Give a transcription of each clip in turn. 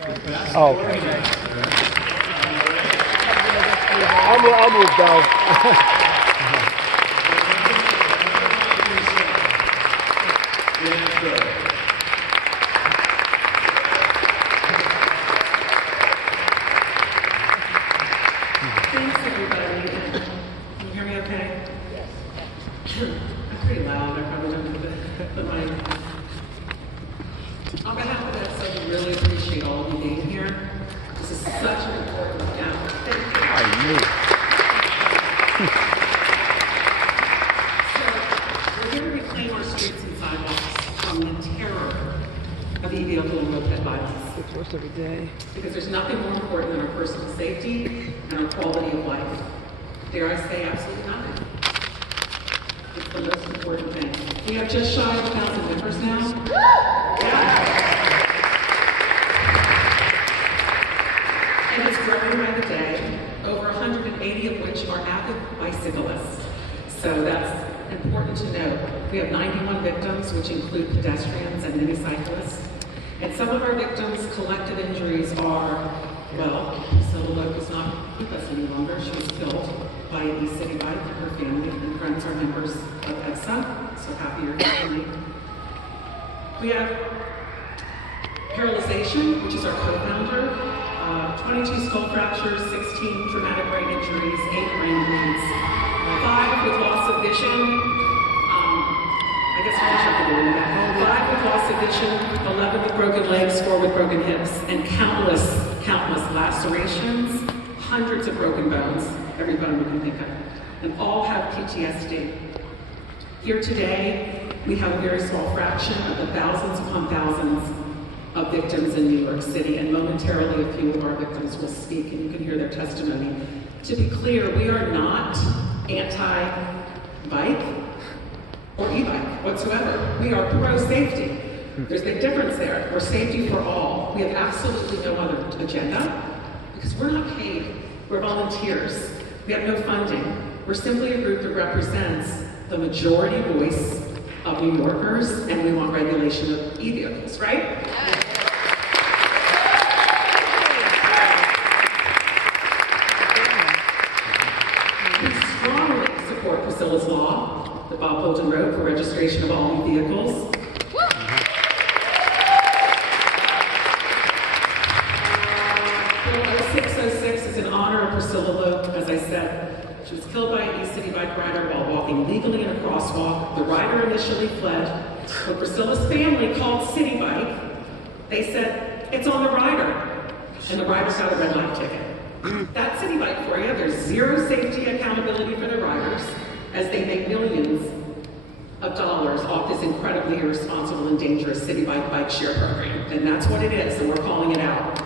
Oh, okay. I'll move down. Thanks, everybody. Can you hear me okay? Yes. I'm pretty loud. I probably don't need the mic. On behalf of EVSA, we really appreciate all of you being here. This is such an important event. Thank you. I knew it. So, we're here to reclaim our streets and sidewalks from the terror of e-vehicle and moped violence. It's worse every day. Because there's nothing more important than our personal safety and our quality of life. Dare I say absolutely nothing. It's the most important thing. We have just shy of 1,000 members now. Yeah. And it's growing by the day, over 180 of which are avid bicyclists. So that's important to note. We have 91 victims, which include pedestrians and many cyclists. And some of our victims' collective injuries are, well, Priscilla is not with us any longer. She was killed by an e-city bike, and her family and friends are members of EVSA. So happy you're here tonight. We have paralyzation, which is our co-founder, 22 skull fractures, 16 traumatic brain injuries, 8 brain bleeds, 5 with loss of vision. I guess I'll check it in that. 5 with loss of vision, 11 with broken legs, 4 with broken hips, and countless lacerations, hundreds of broken bones, every bone we can think of, and all have PTSD. Here today, we have a very small fraction of the thousands upon thousands of victims in New York City, and momentarily a few of our victims will speak and you can hear their testimony. To be clear, we are not anti-bike or e-bike whatsoever. We are pro-safety. There's a big difference there. We're safety for all. We have absolutely no other agenda because we're not paid. We're volunteers. We have no funding. We're simply a group that represents the majority voice of New Yorkers, and we want regulation of e-vehicles, right? We strongly support Priscilla's law that Bob Bolton wrote for registration of all e-vehicles. Bill 0606 is in honor of Priscilla Loeb, as I said. She was killed by an e-city bike rider while walking legally in a crosswalk. The rider initially fled. When Priscilla's family called City Bike, they said, it's on the rider. And the rider got a red light ticket. That's City Bike for you. There's zero safety accountability for the riders as they make millions of dollars off this incredibly irresponsible and dangerous City Bike share program. And that's what it is, and we're calling it out.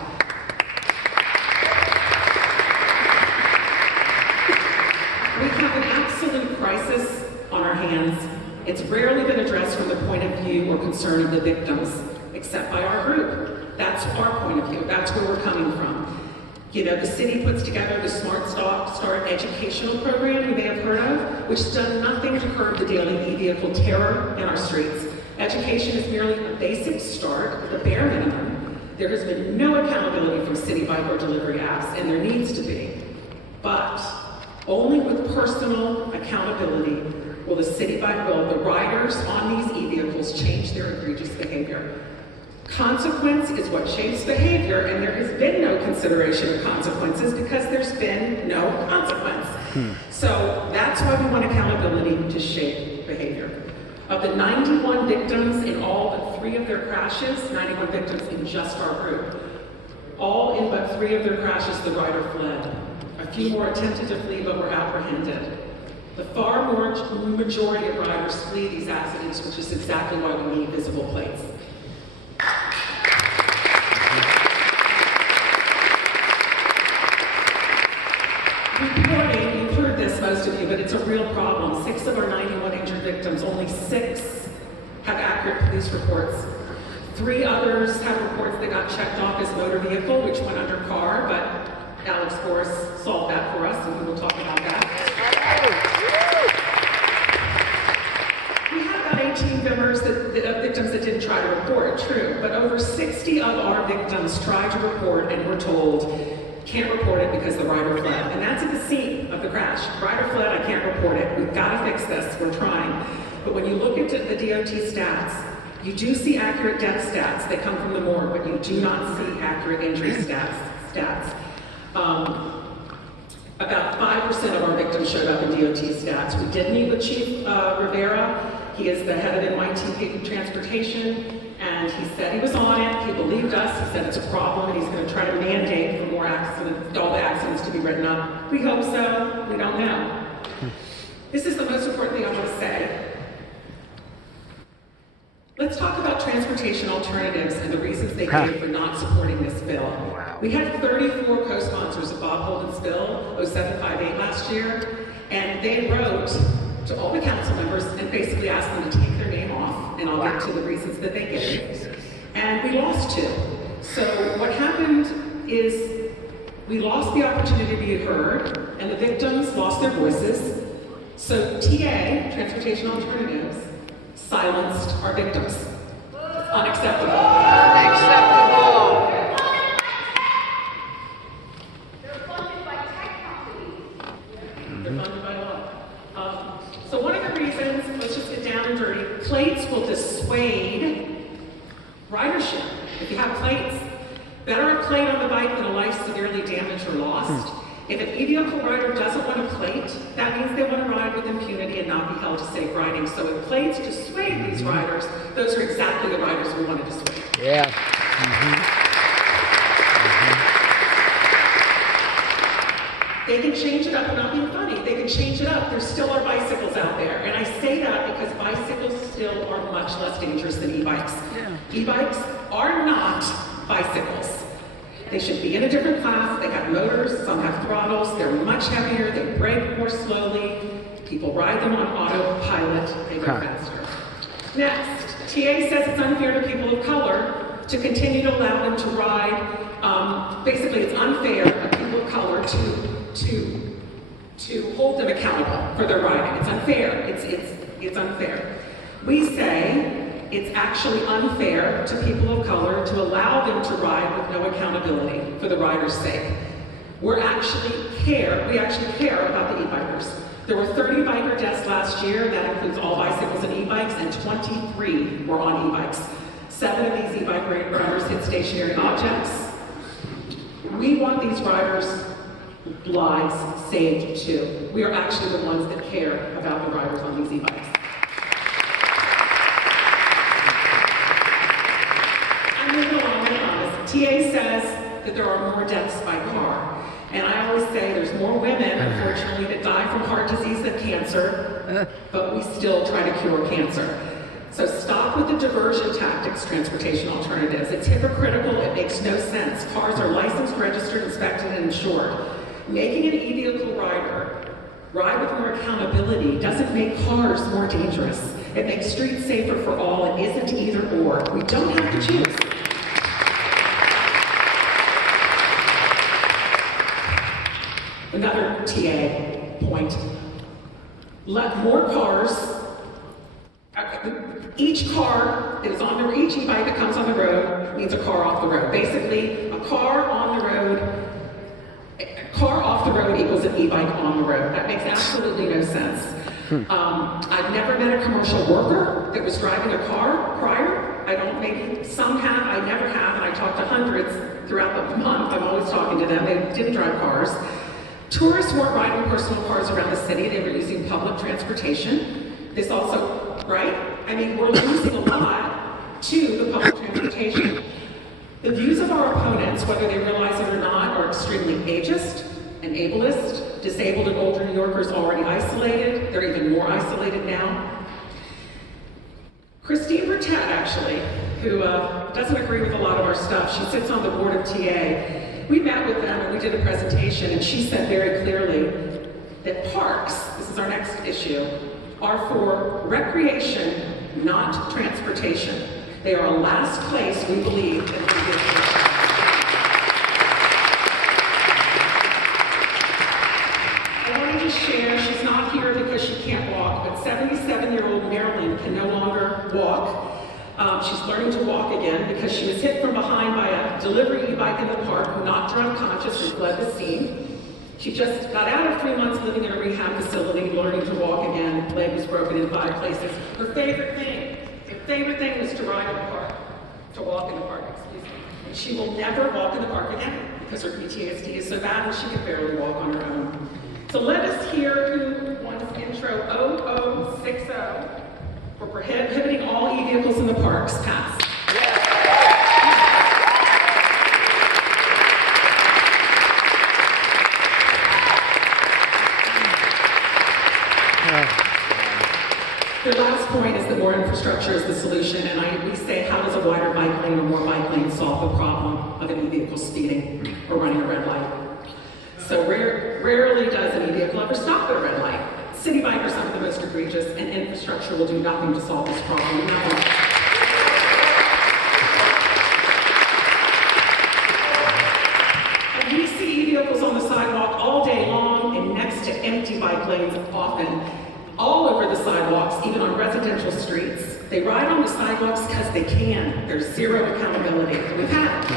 We have an absolute crisis on our hands. It's rarely been addressed from the point of view or concern of the victims, except by our group. That's our point of view. That's where we're coming from. You know, the city puts together the Smart Start educational program you may have heard of, which has done nothing to curb the daily e-vehicle terror in our streets. Education is merely a basic start, the bare minimum. There has been no accountability from city bike or delivery apps, and there needs to be. But only with personal accountability will the riders on these e-vehicles change their egregious behavior. Consequence is what shapes behavior, and there has been no consideration of consequences because there's been no consequence. So that's why we want accountability to shape behavior. Of the 91 victims in all but 3 of their crashes, 91 victims in just our group, all in but 3 of their crashes, the rider fled. A few more attempted to flee but were apprehended. The far more majority of riders flee these accidents, which is exactly why we need visible plates. Reporting, you've heard this, most of you, but it's a real problem. 6 of our 91 injured victims, only 6 have accurate police reports. 3 others have reports that got checked off as motor vehicle, which went under car, but Alex Forrest solved that for us, and we will talk about that. We have about 19 victims that didn't try to report, true, but over 60 of our victims tried to report and were told, can't report it because the rider fled. And that's at the scene of the crash. Rider fled, I can't report it. We've got to fix this, we're trying. But when you look at the DOT stats, you do see accurate death stats. They come from the morgue, but you do not see accurate injury stats. About 5% of our victims showed up in DOT stats. We did meet with Chief Rivera. He is the head of NYC Transportation, and he said he was on it. He believed us. He said it's a problem, and he's going to try to mandate for more accidents, all the accidents to be written up. We hope so. We don't know. This is the most important thing I want to say. Let's talk about transportation alternatives and the reasons they gave for not supporting this bill. Wow. We had 34 co-sponsors of Bob Holden's bill, 0758 last year, and they wrote to all the council members and basically asked them to take their name off, and I'll get to the reasons that they gave. And we lost two. So what happened is we lost the opportunity to be heard, and the victims lost their voices. So TA, Transportation Alternatives, silenced our victims. Unacceptable. Unacceptable. They're funded by tech companies. They're funded by law. So one of the reasons, let's just get down and dirty, plates will dissuade ridership. If you have plates, better a plate on the bike than a life severely damaged or lost. If an e-vehicle rider doesn't want a plate, that means they want to ride with impunity and not be held to safe riding. So if plates dissuade these riders, those are exactly the riders we want to dissuade. Yeah. They can change it up. I'm not being funny. They can change it up. There still are bicycles out there. And I say that because bicycles still are much less dangerous than e-bikes. Yeah. E-bikes are not bicycles. They should be in a different class. They have motors, some have throttles, they're much heavier, they brake more slowly, people ride them on autopilot, they go faster. Next, TA says it's unfair to people of color to continue to allow them to ride. Basically, it's unfair for people of color to hold them accountable for their riding. It's unfair. It's unfair. We say it's actually unfair to people of color to allow them to ride with no accountability for the rider's sake. We actually care about the e-bikers. There were 30 biker deaths last year, that includes all bicycles and e-bikes, and 23 were on e-bikes. 7 of these e-bike riders hit stationary objects. We want these riders' lives saved too. We are actually the ones that care about the riders on these e-bikes. TA says that there are more deaths by car. And I always say there's more women, unfortunately, that die from heart disease than cancer, but we still try to cure cancer. So stop with the diversion tactics, transportation alternatives. It's hypocritical, it makes no sense. Cars are licensed, registered, inspected, and insured. Making an e-vehicle rider ride with more accountability doesn't make cars more dangerous. It makes streets safer for all. It isn't either or. We don't have to choose. Another TA point. Let more cars, each car that is on the, each e-bike that comes on the road means a car off the road. Basically, a car on the road, a car off the road equals an e-bike on the road. That makes absolutely no sense. I've never met a commercial worker that was driving a car prior. I don't, maybe some have, I never have, and I talked to hundreds throughout the month. I'm always talking to them. They didn't drive cars. Tourists weren't riding personal cars around the city. They were using public transportation. This also, right? I mean, we're losing a lot to the public transportation. The views of our opponents, whether they realize it or not, are extremely ageist and ableist. Disabled and older New Yorkers already isolated. They're even more isolated now. Christine Bertet, actually, who doesn't agree with a lot of our stuff, she sits on the board of TA. We met with them and we did a presentation, and she said very clearly that parks, this is our next issue, are for recreation, not transportation. They are a last place, we believe, that we get. I wanted to share, she's not here because she can't walk, but 77-year-old Marilyn can no longer She's learning to walk again because she was hit from behind by a delivery e-bike in the park who knocked her unconscious and fled the scene. She just got out of 3 months living in a rehab facility, learning to walk again. Leg was broken in 5 places. Her favorite thing was to ride in the park, to walk in the park, excuse me. And she will never walk in the park again because her PTSD is so bad and she can barely walk on her own. So let us hear who wants intro 0060 for prohibiting all e-vehicles in the parks. Pass. Your last point is that more infrastructure is the solution, and we say, how does a wider bike lane or more bike lanes solve the problem of an e-vehicle speeding or running a red light? So rarely does an e-vehicle ever stop at a red light. City bike are some of the most egregious, and infrastructure will do nothing to solve this problem. Nothing. And we see e-vehicles on the sidewalk all day long and next to empty bike lanes often. All over the sidewalks, even on residential streets. They ride on the sidewalks because they can. There's zero accountability. We've had it.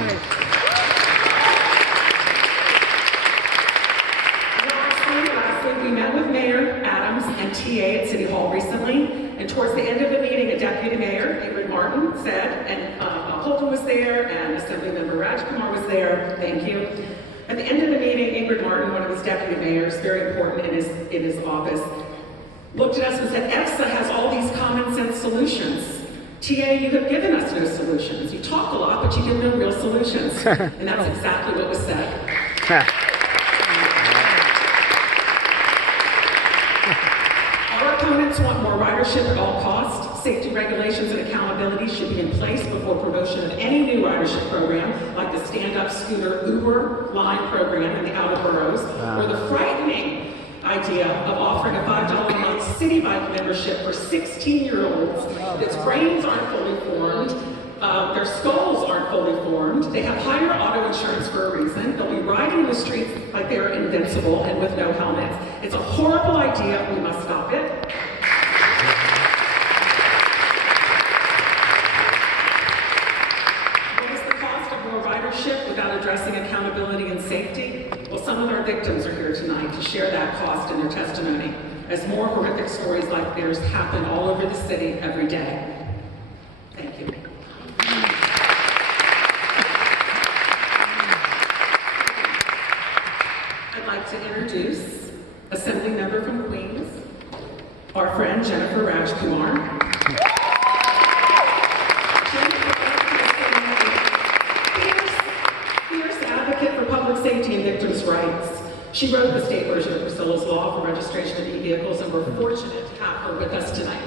Lastly, we met with Mayor Adams and TA at City Hall recently, and towards the end of the meeting, a deputy mayor, Ingrid Martin, said, and Holden was there, and Assemblymember Rajkumar was there, thank you. At the end of the meeting, Ingrid Martin, one of his deputy mayors, very important in his office, looked at us and said, EVSA has all these common sense solutions. TA, you have given us no solutions. You talk a lot, but you give no real solutions. And that's exactly what was said. Our opponents want more ridership at all costs. Safety regulations and accountability should be in place before promotion of any new ridership program, like the stand-up scooter Uber line program in the outer boroughs, or the frightening idea of offering a $5 a month city bike membership for 16-year-olds. Its brains aren't fully formed, their skulls aren't fully formed, they have higher auto insurance for a reason, they'll be riding in the streets like they're invincible and with no helmets. It's a horrible idea, we must stop it. What is the cost of more ridership without addressing accountability and safety? Well, some of our victims are here tonight to share that cost in their testimony, as more horrific stories like theirs happen all over the city every day. Thank you. I'd like to introduce Assembly Member from Queens, our friend Jennifer Rajkumar. Safety and victims' rights. She wrote the state version of Priscilla's law for registration of e-vehicles, and we're fortunate to have her with us tonight.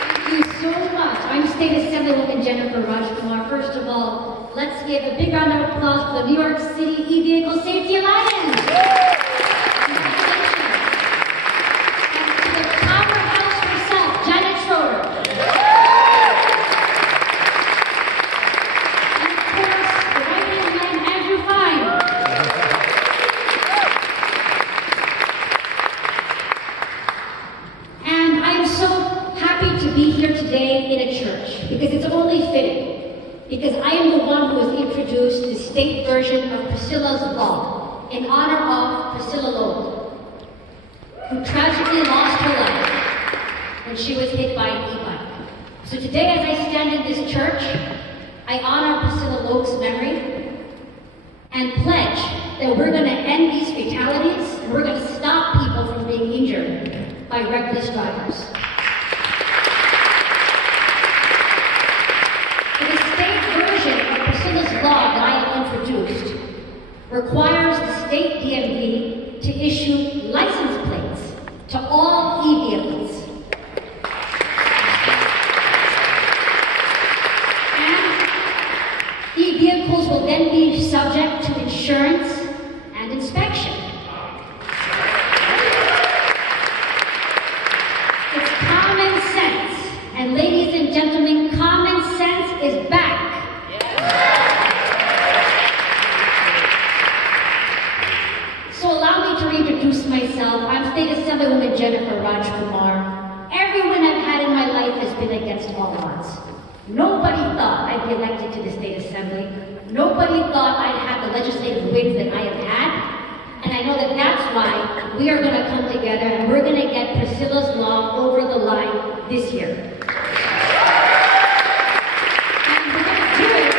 Thank you so much. I'm State Assemblywoman Jennifer Rajkumar. First of all, let's give a big round of applause for the New York City E-Vehicle Safety Alliance. Congratulations. And to the powerhouse herself, Janet Schroeder. Because it's only fitting, because I am the one who has introduced the state version of Priscilla's law in honor of Priscilla Loeb, who tragically lost her life when she was hit by an e-bike. So today, as I stand in this church, I honor Priscilla Loeb's memory and pledge that we're going to end these fatalities and we're going to stop people from being injured by reckless drivers. Law that I have introduced requires the state DMV to issue license plates to all e-vehicles. And e-vehicles will then be subject to insurance and inspection. It's common sense. And ladies and gentlemen, common sense is back. So allow me to reintroduce myself. I'm State Assemblywoman Jennifer Rajkumar, Nobody thought I'd be elected to the State Assembly. Nobody thought I'd have the legislative wins that I have had. And I know that that's why we are going to come together and we're going to get Priscilla's law over the line this year. And we're going to do it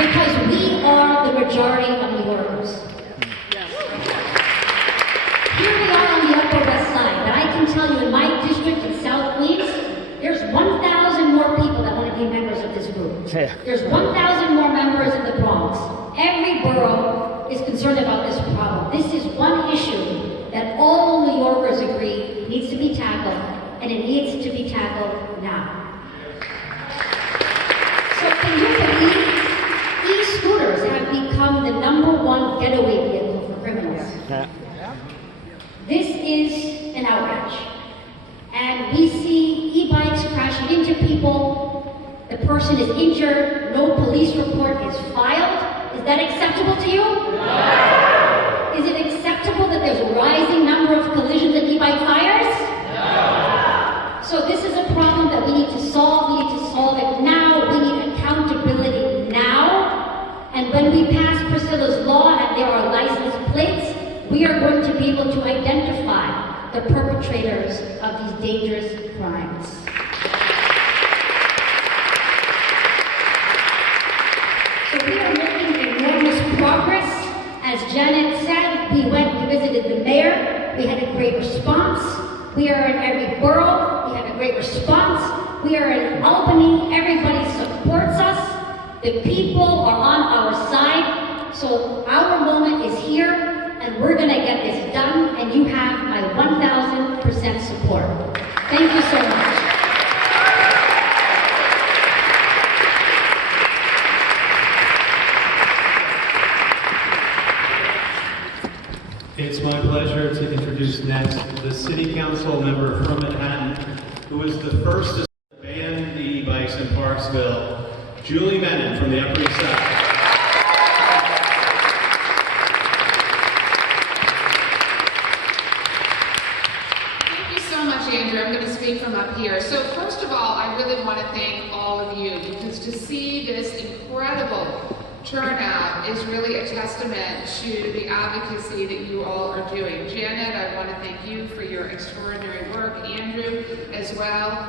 because we are the majority of New Yorkers. Here we are on the Upper West Side, but I can tell you in my district in South Queens, there's 1,000 more people that want to be members of this group. Yeah. There's 1,000 more members in the Bronx. Every borough is concerned about this problem. This is one issue that all New Yorkers agree needs to be tackled, and it needs to be tackled now. So can you believe e-scooters have become the #1 getaway vehicle for criminals? Yeah. This is an outrage. And we see e-bikes crashing into people. The person is injured. No police report is filed. Is that acceptable to you? No. Is it acceptable that there's a rising number of collisions and e-bike fires? No. So this is a problem that we need to solve. We need to solve it now. We need accountability now. And when we pass Priscilla's law and there are license plates, we are going to be able to identify the perpetrators of these dangerous crimes. So we are making enormous progress. As Janet said, we visited the mayor, we had a great response. We are in every borough, we have a great response. We are in Albany, everybody supports us. The people are on our side. So our moment is here. And we're going to get this done, and you have my 1,000% support. Thank you so much. It's my pleasure to introduce next the City Council member from Manhattan, who is the first to ban the e-bikes in Parksville, Julie Menon from the Upper East Side. I'm going to speak from up here. So first of all, I really want to thank all of you, because to see this incredible turnout is really a testament to the advocacy that you all are doing. Janet, I want to thank you for your extraordinary work. Andrew as well.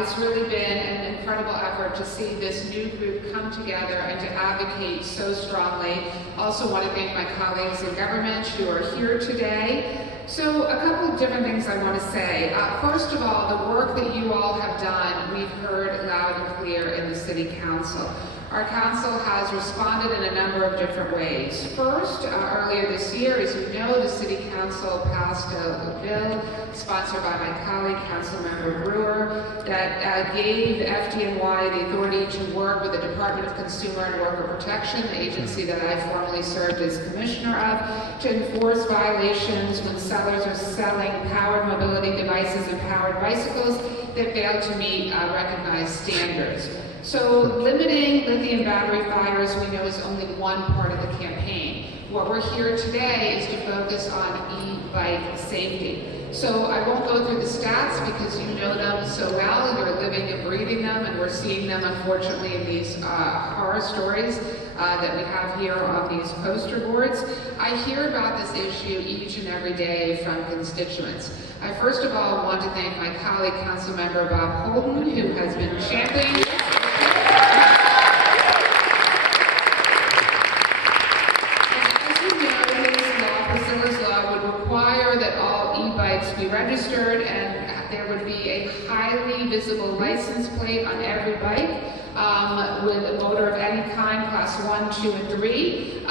It's really been an incredible effort to see this new group come together and to advocate so strongly. Also want to thank my colleagues in government who are here today. So a couple of different things I want to say. First of all, the work that you all have done, we've heard loud and clear in the City Council. Our council has responded in a number of different ways. First, earlier this year, as you know, the City Council passed a bill sponsored by my colleague, Councilmember Brewer, that gave the FDNY the authority to work with the Department of Consumer and Worker Protection, the agency that I formerly served as commissioner of, to enforce violations when sellers are selling powered mobility devices and powered bicycles that fail to meet recognized standards. So limiting lithium battery fires, we know, is only one part of the campaign. What we're here today is to focus on e-bike safety. So I won't go through the stats because you know them so well. You're living and breathing them, and we're seeing them, unfortunately, in these horror stories that we have here on these poster boards. I hear about this issue each and every day from constituents. I first of all want to thank my colleague, Councilmember Bob Holden, who has been championing be registered, and there would be a highly visible license plate on every bike with a motor of any kind, class 1, 2, and 3.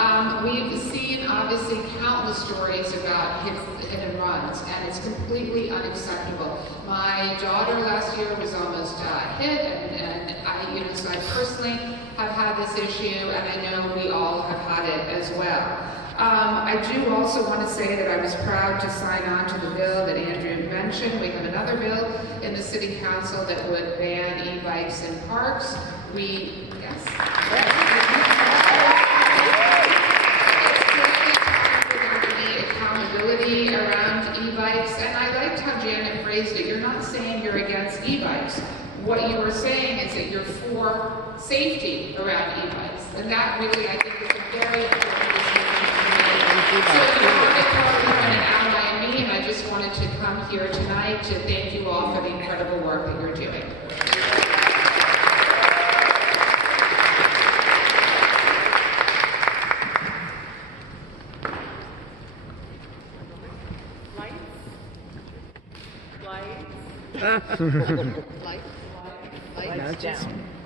We've seen, obviously, countless stories about hit and runs, and it's completely unacceptable. My daughter last year was almost hit, and I, so I personally have had this issue, and I know we all have had it as well. I do also want to say that I was proud to sign on to the bill that Andrew mentioned. We have another bill in the City Council that would ban e-bikes in parks. Yes. Accountability around e-bikes, and I liked how Janet phrased it. You're not saying you're against e-bikes. What you were saying is that you're for safety around e-bikes. And that really, I think, is a very important decision. So you're a big partner and an ally in me, and I just wanted to come here tonight to thank you all for the incredible work that you're doing.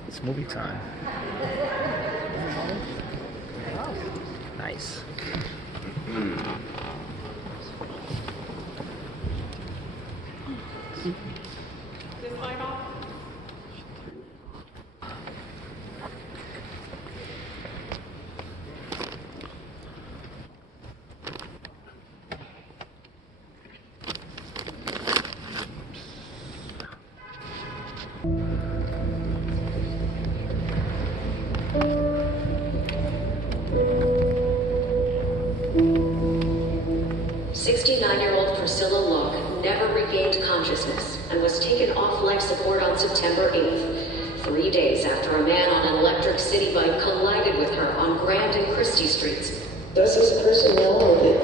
It's movie time. Nice. This light off? Priscilla Locke never regained consciousness and was taken off life support on September 8th, 3 days after a man on an electric city bike collided with her on Grand and Christie Streets. Does this person know or did?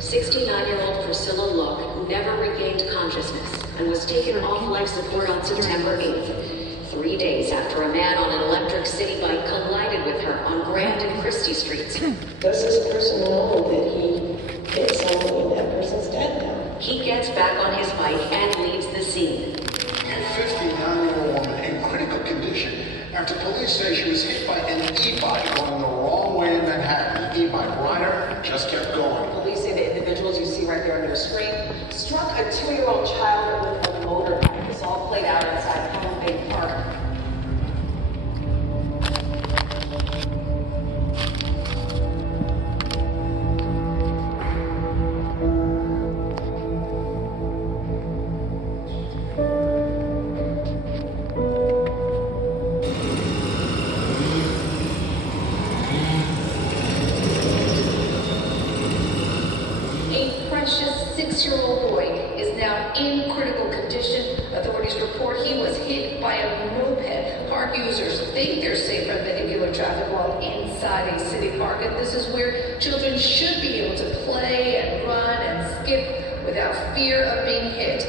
69-year-old Priscilla Locke never regained consciousness and was taken off life support on September 8th, 3 days after a man on an electric city bike collided with her on Grand and Christie Streets. Does this person know that he hit someone and that person's dead now? He gets back on his bike and leaves the scene. A 59-year-old woman in critical condition after police say she was hit by an e-bike going the wrong way in Manhattan. The e-bike rider just kept going. Police say the individuals you see right there on your screen struck a 2-year-old child with a motorbike. This all played out inside Home Bay Park. Six-year-old boy is now in critical condition. Authorities report he was hit by a moped. Park users think they're safe from vehicular traffic while inside a city park, and this is where children should be able to play and run and skip without fear of being hit.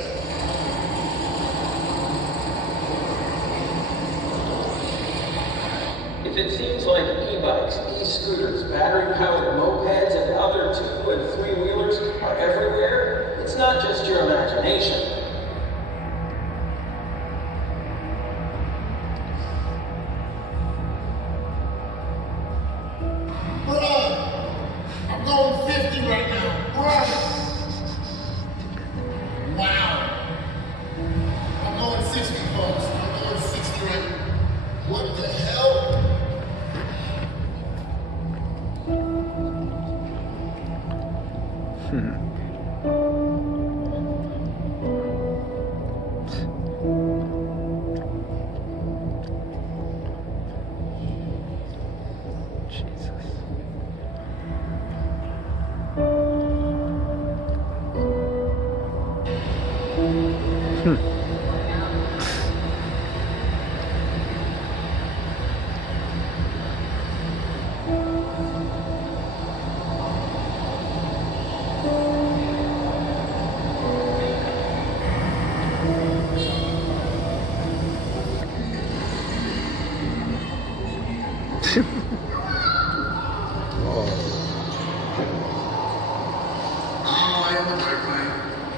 If it seems like e-bikes, e-scooters, battery-powered mopeds, and other 2- and 3-wheelers are everywhere, it's not just your imagination. Run! I'm going 50 right now. Run! Wow. I'm going 60, folks. I'm going 60 right now. What the hell?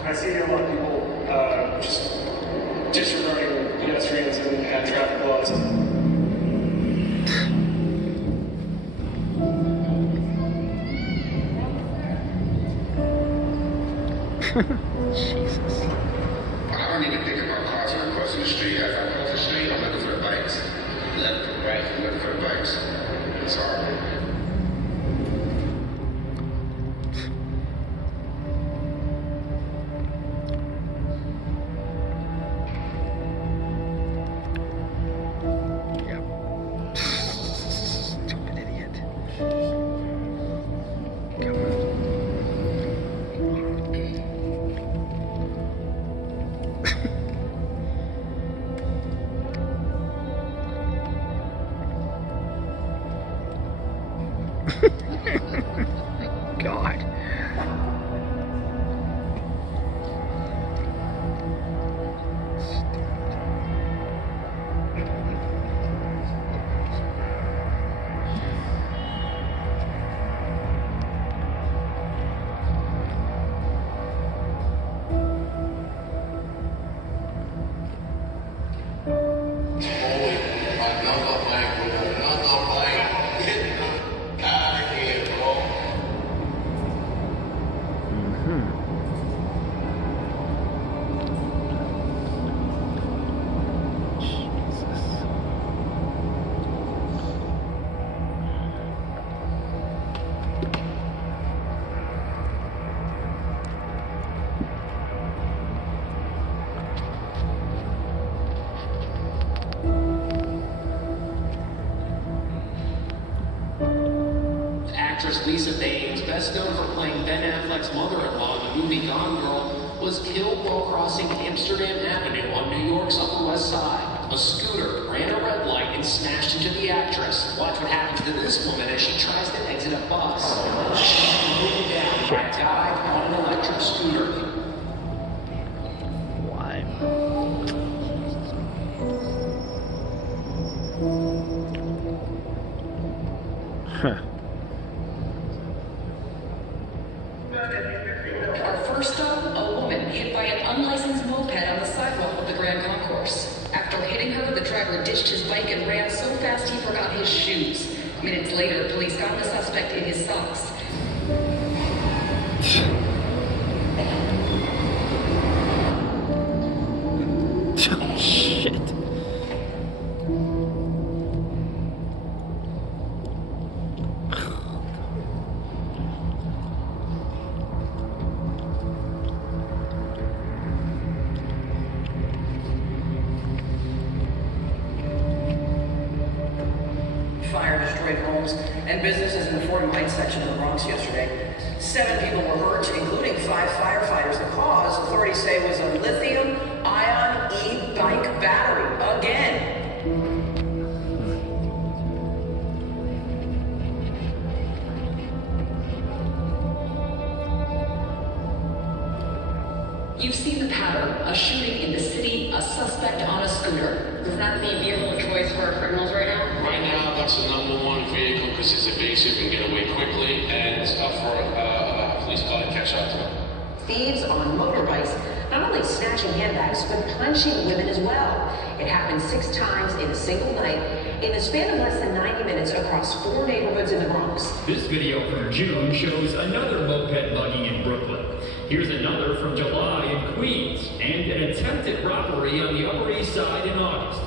I see a lot of people just disregarding pedestrians and traffic laws. Jesus. I don't even think about cars when I'm crossing the street. As I cross the street, I'm looking for the bikes. Left, right, I'm looking for the bikes. It's horrible. Stupid idiot. Come on. God. Actress Lisa Baines, best known for playing Ben Affleck's mother-in-law in the movie Gone Girl, was killed while crossing Amsterdam Avenue on New York's Upper West Side. A scooter ran a red light and smashed into the actress. Watch what happens to this woman as she tries to exit a bus. She's thrown down by a guy on an electric scooter. Why? Huh. Our first stop, a woman hit by an unlicensed moped on the sidewalk of the Grand Concourse. After hitting her, the driver ditched his bike and ran so fast he forgot his shoes. Minutes later, police found the suspect in his socks. Oh, shit. Fire destroyed homes and businesses in the Fort Heights section of the Bronx yesterday. 7 people were hurt, including 5 firefighters. The cause, authorities say, was a lithium-ion e-bike battery. Again. You've seen the pattern, a shooting in the city, a suspect on a scooter. Is that the vehicle of choice for criminals right now? Right now, that's the #1 vehicle because it's evasive and get away quickly, and it's tough for a police car to catch up to it. Thieves on motorbikes, not only snatching handbags, but punching women as well. It happened 6 times in a single night, in the span of less than 90 minutes across 4 neighborhoods in the Bronx. This video from June shows another moped mugging in Brooklyn. Here's another from July in Queens, and an attempted robbery on the Upper East Side in August.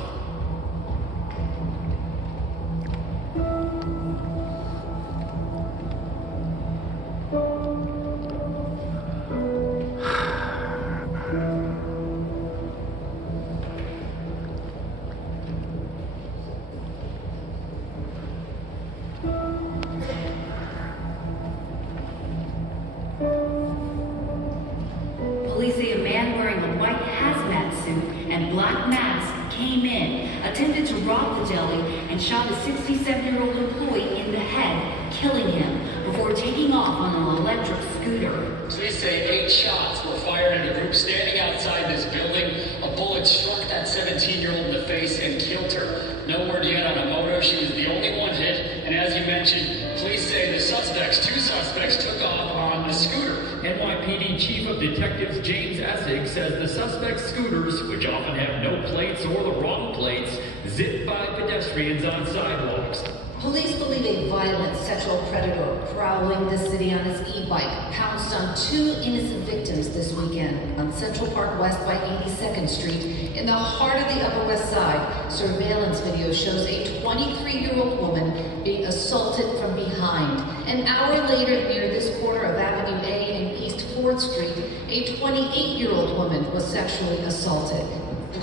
Police say a man wearing a white hazmat suit and black mask came in, attempted to rob the deli, and shot a 67-year-old employee in the head, killing him before taking off on an electric scooter. Police say 8 shots were fired at a group standing outside this building. A bullet struck that 17-year-old in the face and killed her. No word yet on a motive. She was the only one hit. And as you mentioned, police say the 2 suspects took off on the scooter. NYPD Chief of Detectives James Essig says the suspect's scooters, which often have no plates or the wrong plates, zip by pedestrians on sidewalks. Police believe a violent sexual predator prowling the city on his e-bike pounced on 2 innocent victims this weekend on Central Park West by 82nd Street in the heart of the Upper West Side. Surveillance video shows a 23-year-old woman being assaulted from behind. An hour later, near this corner of Avenue A and East 4th Street, a 28-year-old woman was sexually assaulted.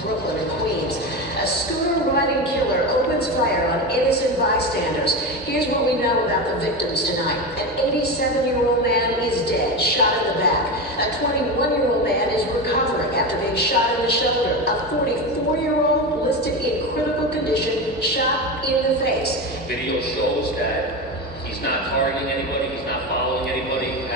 Brooklyn and Queens, a scooter-riding killer opens fire on innocent bystanders. Here's what we know about the victims tonight. An 87-year-old man is dead, shot in the back. A 21-year-old man is recovering after being shot in the shoulder. A 44-year-old listed in critical condition, shot in the face. Video shows that he's not targeting anybody, he's not following anybody who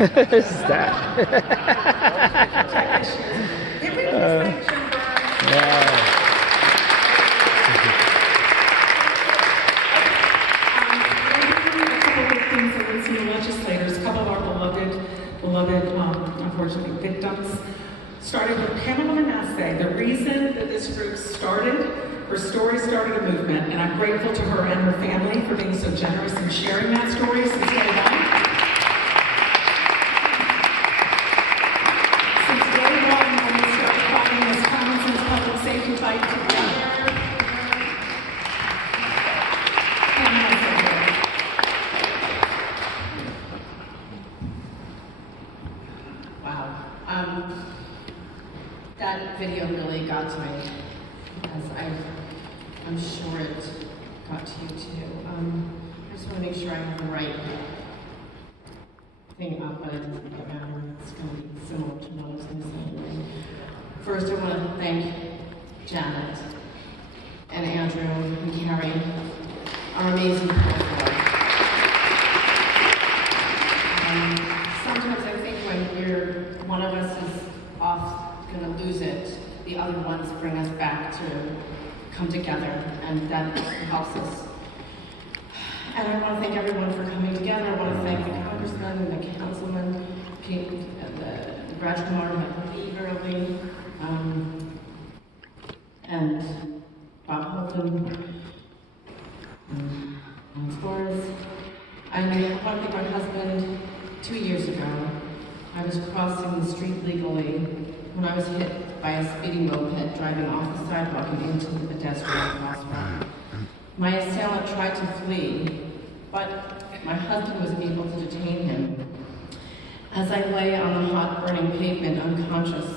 is that? Legislators, a couple of our beloved, unfortunately, victims, started with Pamela Manasseh. The reason that this group started, her story started a movement, and I'm grateful to her and her family for being so generous in sharing that story since day one. Since day one, when we started fighting this common sense public safety fight together. That video really got to me, as I'm sure it got to you too. I just want to make sure I have the right thing up, but it doesn't matter. It's going to be similar to what I was going to say. First, I want to thank Janet and Andrew and Carrie, our amazing people. Sometimes I think when one of us is off going to lose it, the other ones bring us back to come together, and that helps us. And I want to thank everyone for coming together. I want to thank the congressman and the councilman, Pete, and the Raj Kumar who had to leave early, and Bob Holton, and Flores. I want to thank my husband. 2 years ago, I was crossing the street legally when I was hit by a speeding moped driving off the sidewalk and into the pedestrian crosswalk. My assailant tried to flee, but my husband was able to detain him. As I lay on the hot burning pavement unconscious,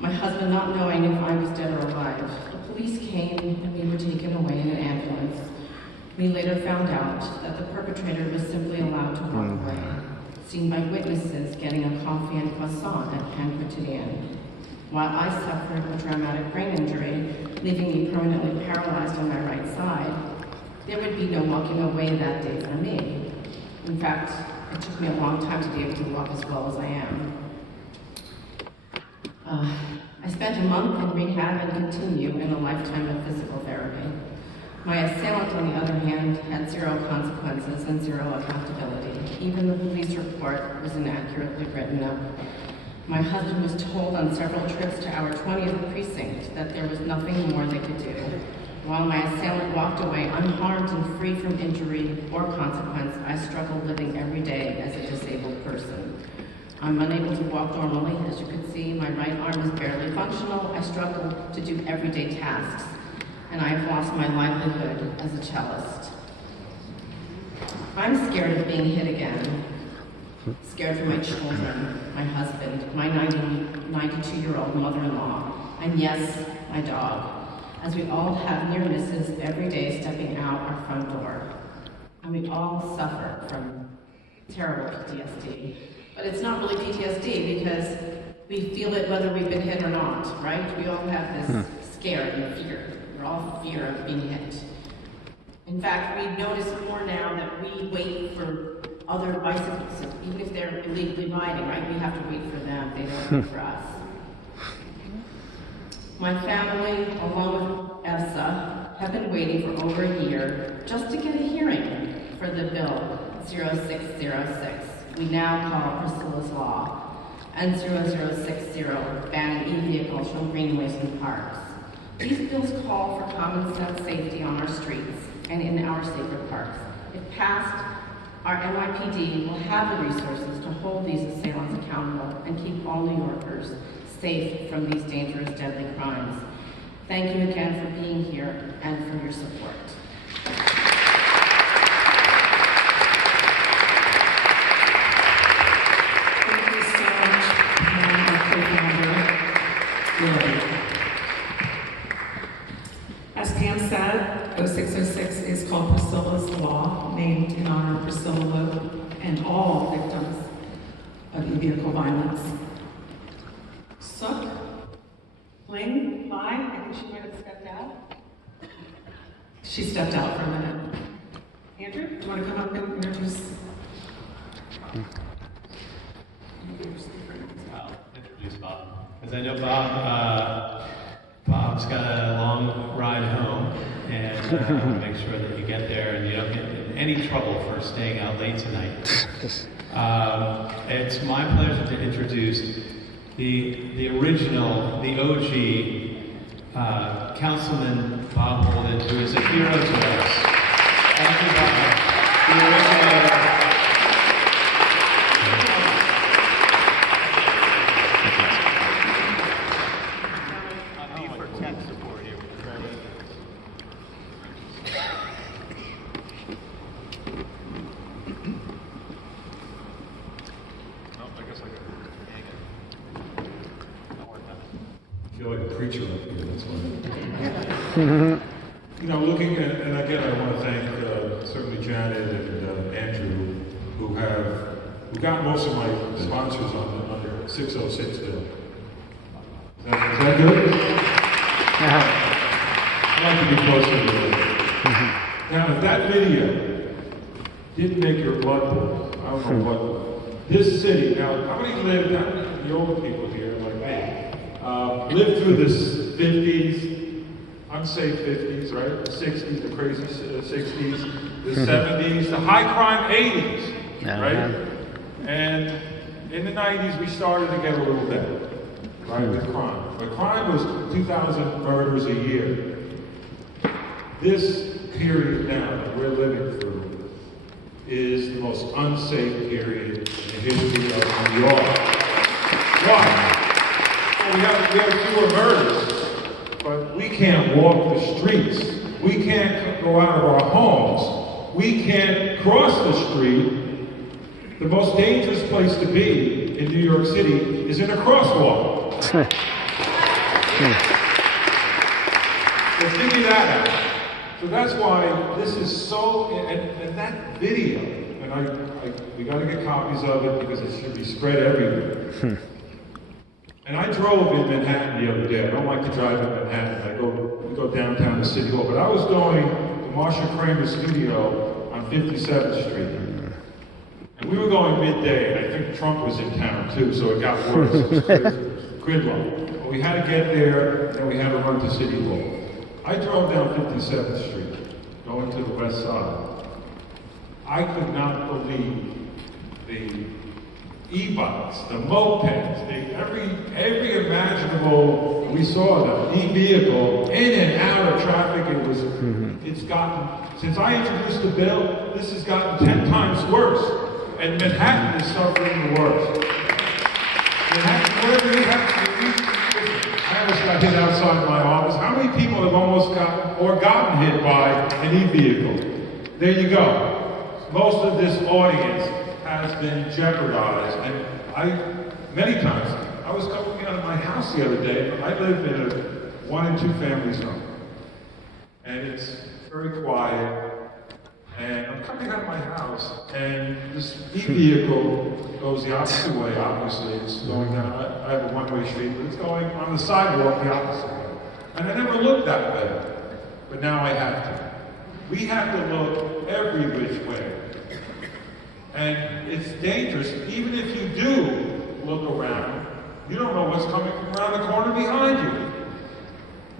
my husband not knowing if I was dead or alive, the police came and we were taken away in an ambulance. We later found out that the perpetrator was simply allowed to walk away, seen by witnesses getting a coffee and croissant at Pan Quotidian. While I suffered a traumatic brain injury, leaving me permanently paralyzed on my right side, there would be no walking away that day for me. In fact, it took me a long time to be able to walk as well as I am. I spent a month in rehab and continue in a lifetime of physical therapy. My assailant, on the other hand, had zero consequences and zero accountability. Even the police report was inaccurately written up. My husband was told on several trips to our 20th precinct that there was nothing more they could do. While my assailant walked away unharmed and free from injury or consequence, I struggled living every day as a disabled person. I'm unable to walk normally. As you can see, my right arm is barely functional. I struggle to do everyday tasks, and I have lost my livelihood as a cellist. I'm scared of being hit again. Scared for my children, my husband, my 92-year-old mother-in-law, and yes, my dog, as we all have near misses every day stepping out our front door. And we all suffer from terrible PTSD. But it's not really PTSD because we feel it whether we've been hit or not, right? We all have this scare and fear. We're all fear of being hit. In fact, we notice more now that we wait for other bicyclists, even if they're illegally riding, right? We have to wait for them, they don't wait for us. My family, along with EVSA, have been waiting for over a year just to get a hearing for the bill 0606. We now call Priscilla's Law, and 0060, banning e-vehicles from greenways and parks. These bills call for common sense safety on our streets and in our sacred parks. If passed, our NYPD will have the resources to hold these assailants accountable and keep all New Yorkers safe from these dangerous, deadly crimes. Thank you again for being here and for your support. Thank you so much, my co-founder, Lily. As Pam said, 0606 is called Priscilla's Law, named in honor of Priscilla Loeb and all victims of e-vehicle violence. Suck, Ling, Mai, I think she might have stepped out. She stepped out for a minute. Andrew, do you want to come up and introduce? Because I know Bob's got a long ride home, and I want to make sure that you get there and you don't get in any trouble for staying out late tonight. It's my pleasure to introduce the original, the OG, Councilman Bob Holden, who is a hero to us. Thank you, Bob. The originator. I feel like a preacher up here, that's why. You know, looking at, and again, I want to thank certainly Janet and Andrew, who got most of my sponsors under 606 bill. Is that good? I'd like to be closer to it. Now, if that video didn't make your blood boil, I don't know what would. This city, now, how many the old people here, like me, lived through the 50s, unsafe 50s, right? The 60s, the crazy 60s, the 70s, the high crime 80s, right? And in the 90s, we started to get a little better, right, with crime. But crime was 2,000 murders a year. This period now that we're living through is the most unsafe period in the history of New York. Why? Well, we have fewer murders, but we can't walk the streets. We can't go out of our homes. We can't cross the street. The most dangerous place to be in New York City is in a crosswalk. So figure that out. So that's why this is so, and that video, and we got to get copies of it because it should be spread everywhere. And I drove in Manhattan the other day. I don't like to drive in Manhattan. We go downtown to City Hall, but I was going to Marsha Kramer's studio on 57th Street. And we were going midday, and I think Trump was in town too, so it got worse. It was gridlock. But we had to get there, and we had to run to City Hall. I drove down 57th Street, going to the west side. I could not believe the e-bikes, the mopeds, every imaginable, we saw them, e-vehicle, in and out of traffic. It's gotten, since I introduced the bill, this has gotten 10 times worse. And Manhattan is suffering the worst. Manhattan, wherever you have I almost got hit outside my office. How many people have almost gotten hit by an e-vehicle? There you go. Most of this audience has been jeopardized. And many times, I was coming out of my house the other day. I live in a 1 and 2 family zone. And it's very quiet. And I'm coming out of my house, and this e-vehicle goes the opposite way, obviously. It's going down, I have a one-way street, but it's going on the sidewalk the opposite way. And I never looked that way, but now I have to. We have to look every which way. And it's dangerous. Even if you do look around, you don't know what's coming from around the corner behind you.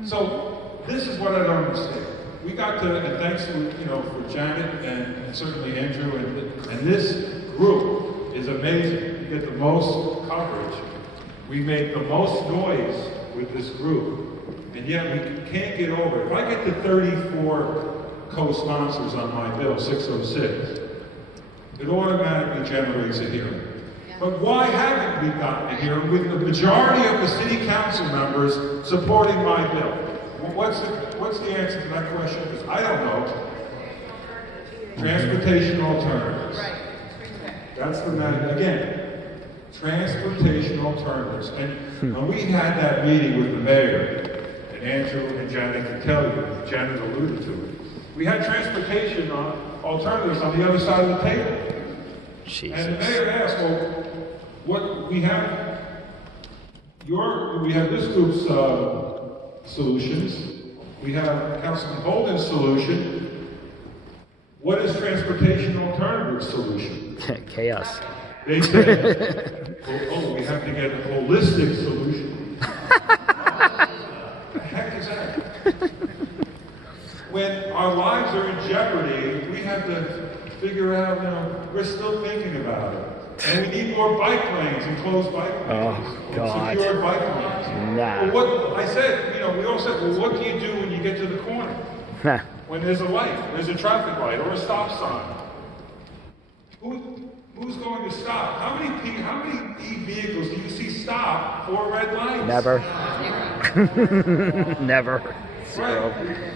So this is what I don't understand. We got to, and thanks to, for Janet and certainly Andrew, and this group is amazing. We get the most coverage. We make the most noise with this group, and yet we can't get over it. If I get to 34 co-sponsors on my bill, 606, it automatically generates a hearing. But why haven't we gotten a hearing with the majority of the city council members supporting my bill? What's the answer to that question? Because I don't know. Transportation alternatives. Right. That's the matter. Again, transportation alternatives. And when we had that meeting with the mayor, and Andrew and Janet can tell you, Janet alluded to it, we had transportation alternatives on the other side of the table. Jesus. And the mayor asked, well, what we have this group's solutions. We have Councilman Holden's solution. What is transportation alternative solution? Chaos. They said, we have to get a holistic solution. our lives are in jeopardy, we have to figure out, we're still thinking about it. And we need more bike lanes, enclosed bike lanes. Oh, God. Secure bike lanes. Nah. Well, what I said, we all said, well, what do you do when you get to the corner? When there's a light, there's a traffic light or a stop sign. Who's going to stop? How many e-vehicles do you see stop for red lights? Never. Never. Zero. Right.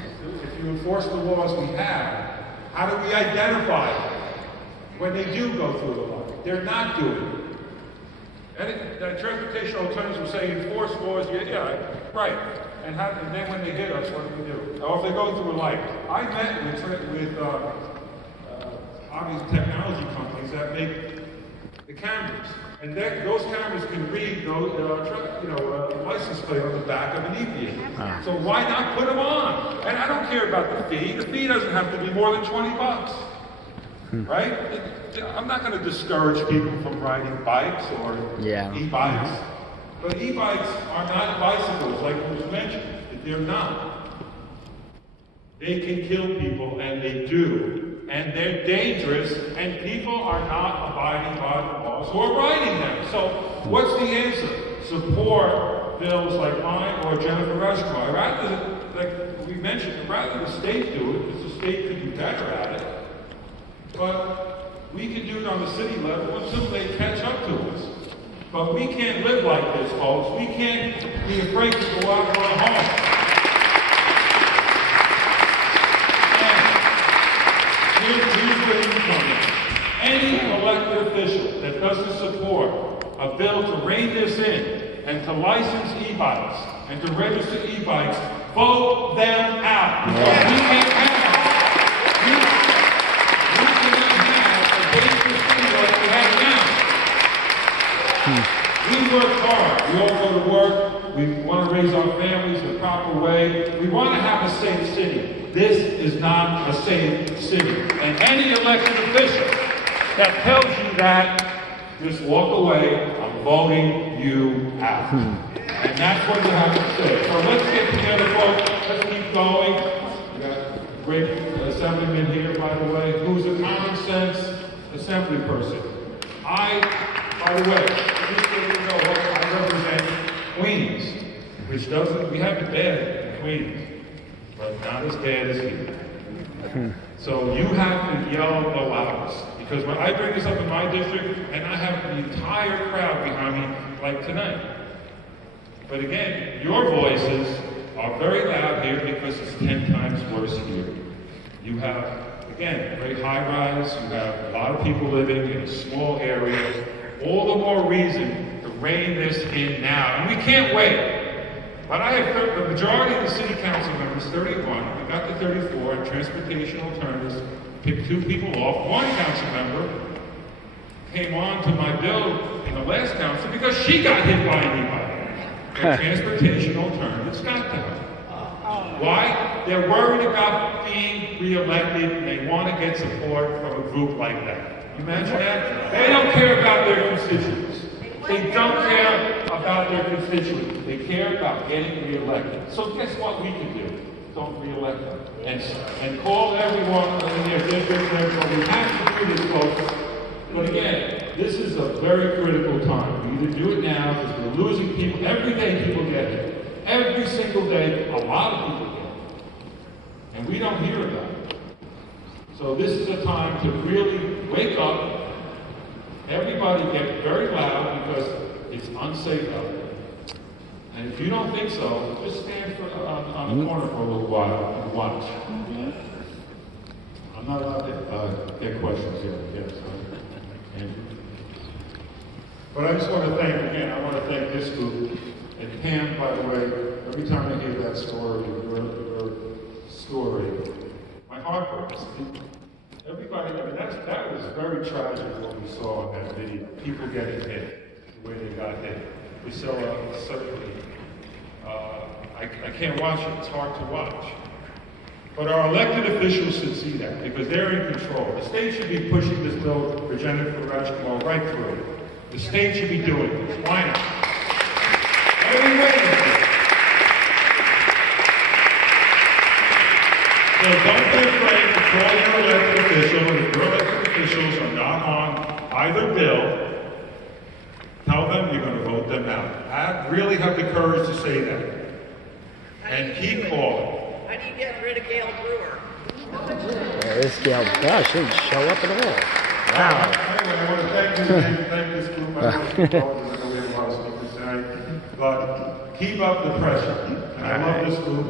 If you enforce the laws we have, how do we identify when they do go through the light? They're not doing it. And transportation alternatives will say enforce laws, yeah, right. And then when they hit us, what do we do? Or if they go through a light. I met with obvious technology companies that make the cameras. And those cameras can read those, license plate on the back of an e-vehicle. So why not put them on? And I don't care about the fee. The fee doesn't have to be more than $20, right? I'm not going to discourage people from riding bikes or e-bikes. But e-bikes are not bicycles, like was mentioned. They're not. They can kill people, and they do. And they're dangerous, and people are not abiding by the laws who are riding them. So what's the answer? Support bills like mine or Jennifer Rushmore. Rather, like we mentioned, rather the state do it, because the state could do better at it. But we can do it on the city level until they catch up to us. But we can't live like this, folks. We can't be afraid to go out of our home. Here's where you come in. Any elected official that doesn't support a bill to rein this in and to license e-bikes and to register e-bikes, vote them out. Because we can't have a dangerous thing like we have now. We work hard. We all go to work. We want to raise our families the proper way. We want to have a safe city. This is not a safe city. And any elected official that tells you that, just walk away. I'm voting you out. And that's what you have to say. So let's get together, folks. Let's keep going. We got a great assemblyman here, by the way, who's a common sense assembly person. By the way, just so you know, I represent Queens, which we have it bad in Queens, but not as bad as here. So you have to yell the loudest, because when I bring this up in my district, and I have the entire crowd behind me, like tonight. But again, your voices are very loud here because it's 10 times worse here. You have, again, very high rise, you have a lot of people living in a small area. All the more reason to rein this in now. And we can't wait. But I have heard the majority of the city council members, 31, we got to 34, and transportation alternatives, picked 2 people off. One council member came on to my bill in the last council because she got hit by an e-bike. And transportation alternatives got to her. Why? They're worried about being reelected and they want to get support from a group like that. You imagine that? They don't care about their constituents. They don't care about their constituents. They care about getting reelected. So guess what we can do? Don't reelect them. And call everyone in their district. We have to do this, folks. But again, this is a very critical time. We either do it now because we're losing people. Every day people get it. Every single day, a lot of people get it. And we don't hear about it. So this is a time to really wake up. Everybody get very loud because it's unsafe out there. And if you don't think so, just stand on the corner for a little while and watch. I'm not allowed to get questions here, yes. But I just want to thank this group. And Pam, by the way, every time I hear that story, your story, my heart breaks. Everybody, that was very tragic what we saw in that video. People getting hit, the way they got hit. Priscilla, certainly, I can't watch it, it's hard to watch. But our elected officials should see that, because they're in control. The state should be pushing this bill for Jennifer Rushmore right through. The state should be doing it. Why not? What are we waiting for? So don't be afraid to call your elected official. If your elected officials are not on either bill, tell them you're going to vote them out. Really have the courage to say that. And keep calling. How do you get rid of Gail Brewer? This Gail, gosh, she didn't show up at all. Wow. Anyway, I want to thank this group. I know we have a lot of speakers tonight, but keep up the pressure. And I love this group.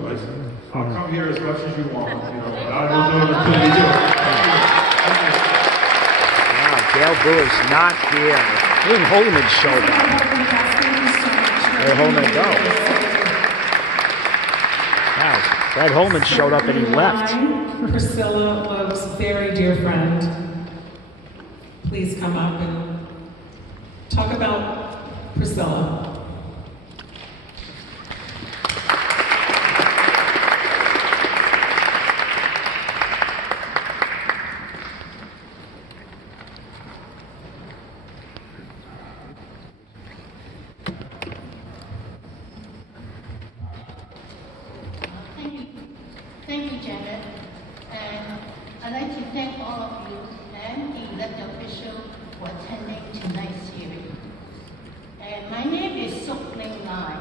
I'll come here as much as you want, but I will do it until you do it. Wow, Gail Brewer's not here. Even Holman showed up. Where'd Holman go? Wow, Fred Holman showed up and he left. Priscilla was a very dear friend. Please come up and talk about Priscilla. Thank you, Janet. And I'd like to thank all of you and the elected officials for attending tonight's hearing. And my name is Sok Ling Lai.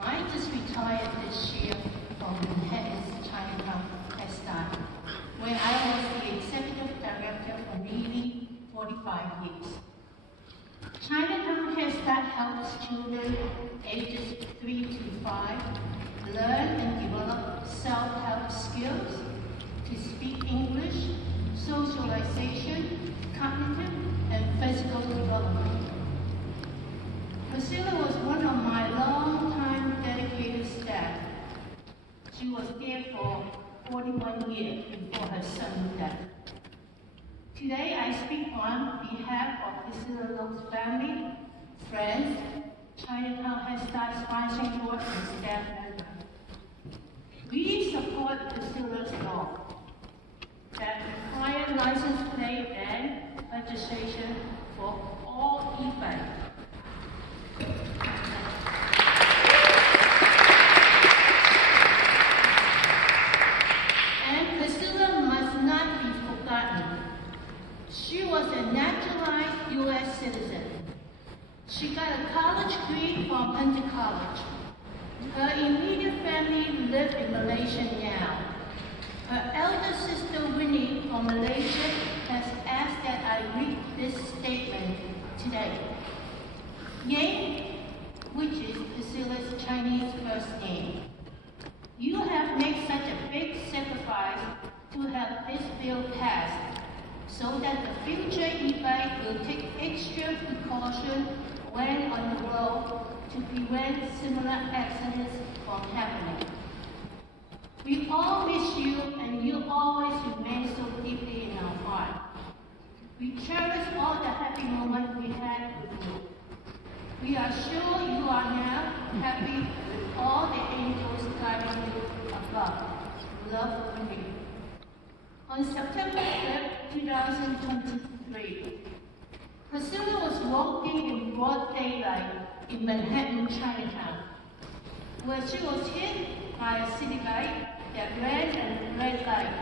I just retired this year from Manhattan's Chinatown Head Start, where I was the executive director for nearly 45 years. Chinatown Head Start helps children ages 3 to 5 learn and develop self-help skills to speak English, socialization, cognitive, and physical development. Priscilla was one of my long-time dedicated staff. She was there for 41 years before her son's death. Today, I speak on behalf of Priscilla Lo's family, friends, Chinatown Head Start Sponsoring Board, and staff members. We support Priscilla's law that require license plate and registration for all e-bikes. And Priscilla must not be forgotten. She was a naturalized U.S. citizen. She got a college degree from Hunter College. Her immediate family live in Malaysia now. Her elder sister Winnie from Malaysia has asked that I read this statement today. Yang, which is Priscilla's Chinese first name. You have made such a big sacrifice to have this bill passed, so that the future e-bike will take extra precaution when on the road to prevent similar accidents from happening. We all miss you, and you always remain so deeply in our heart. We cherish all the happy moments we had with you. We are sure you are now happy with all the angels guiding you above. Love, Winnie. On September 3rd, 2023, Priscilla was walking in broad daylight in Manhattan, Chinatown, where she was hit by a city bike that ran at a red light.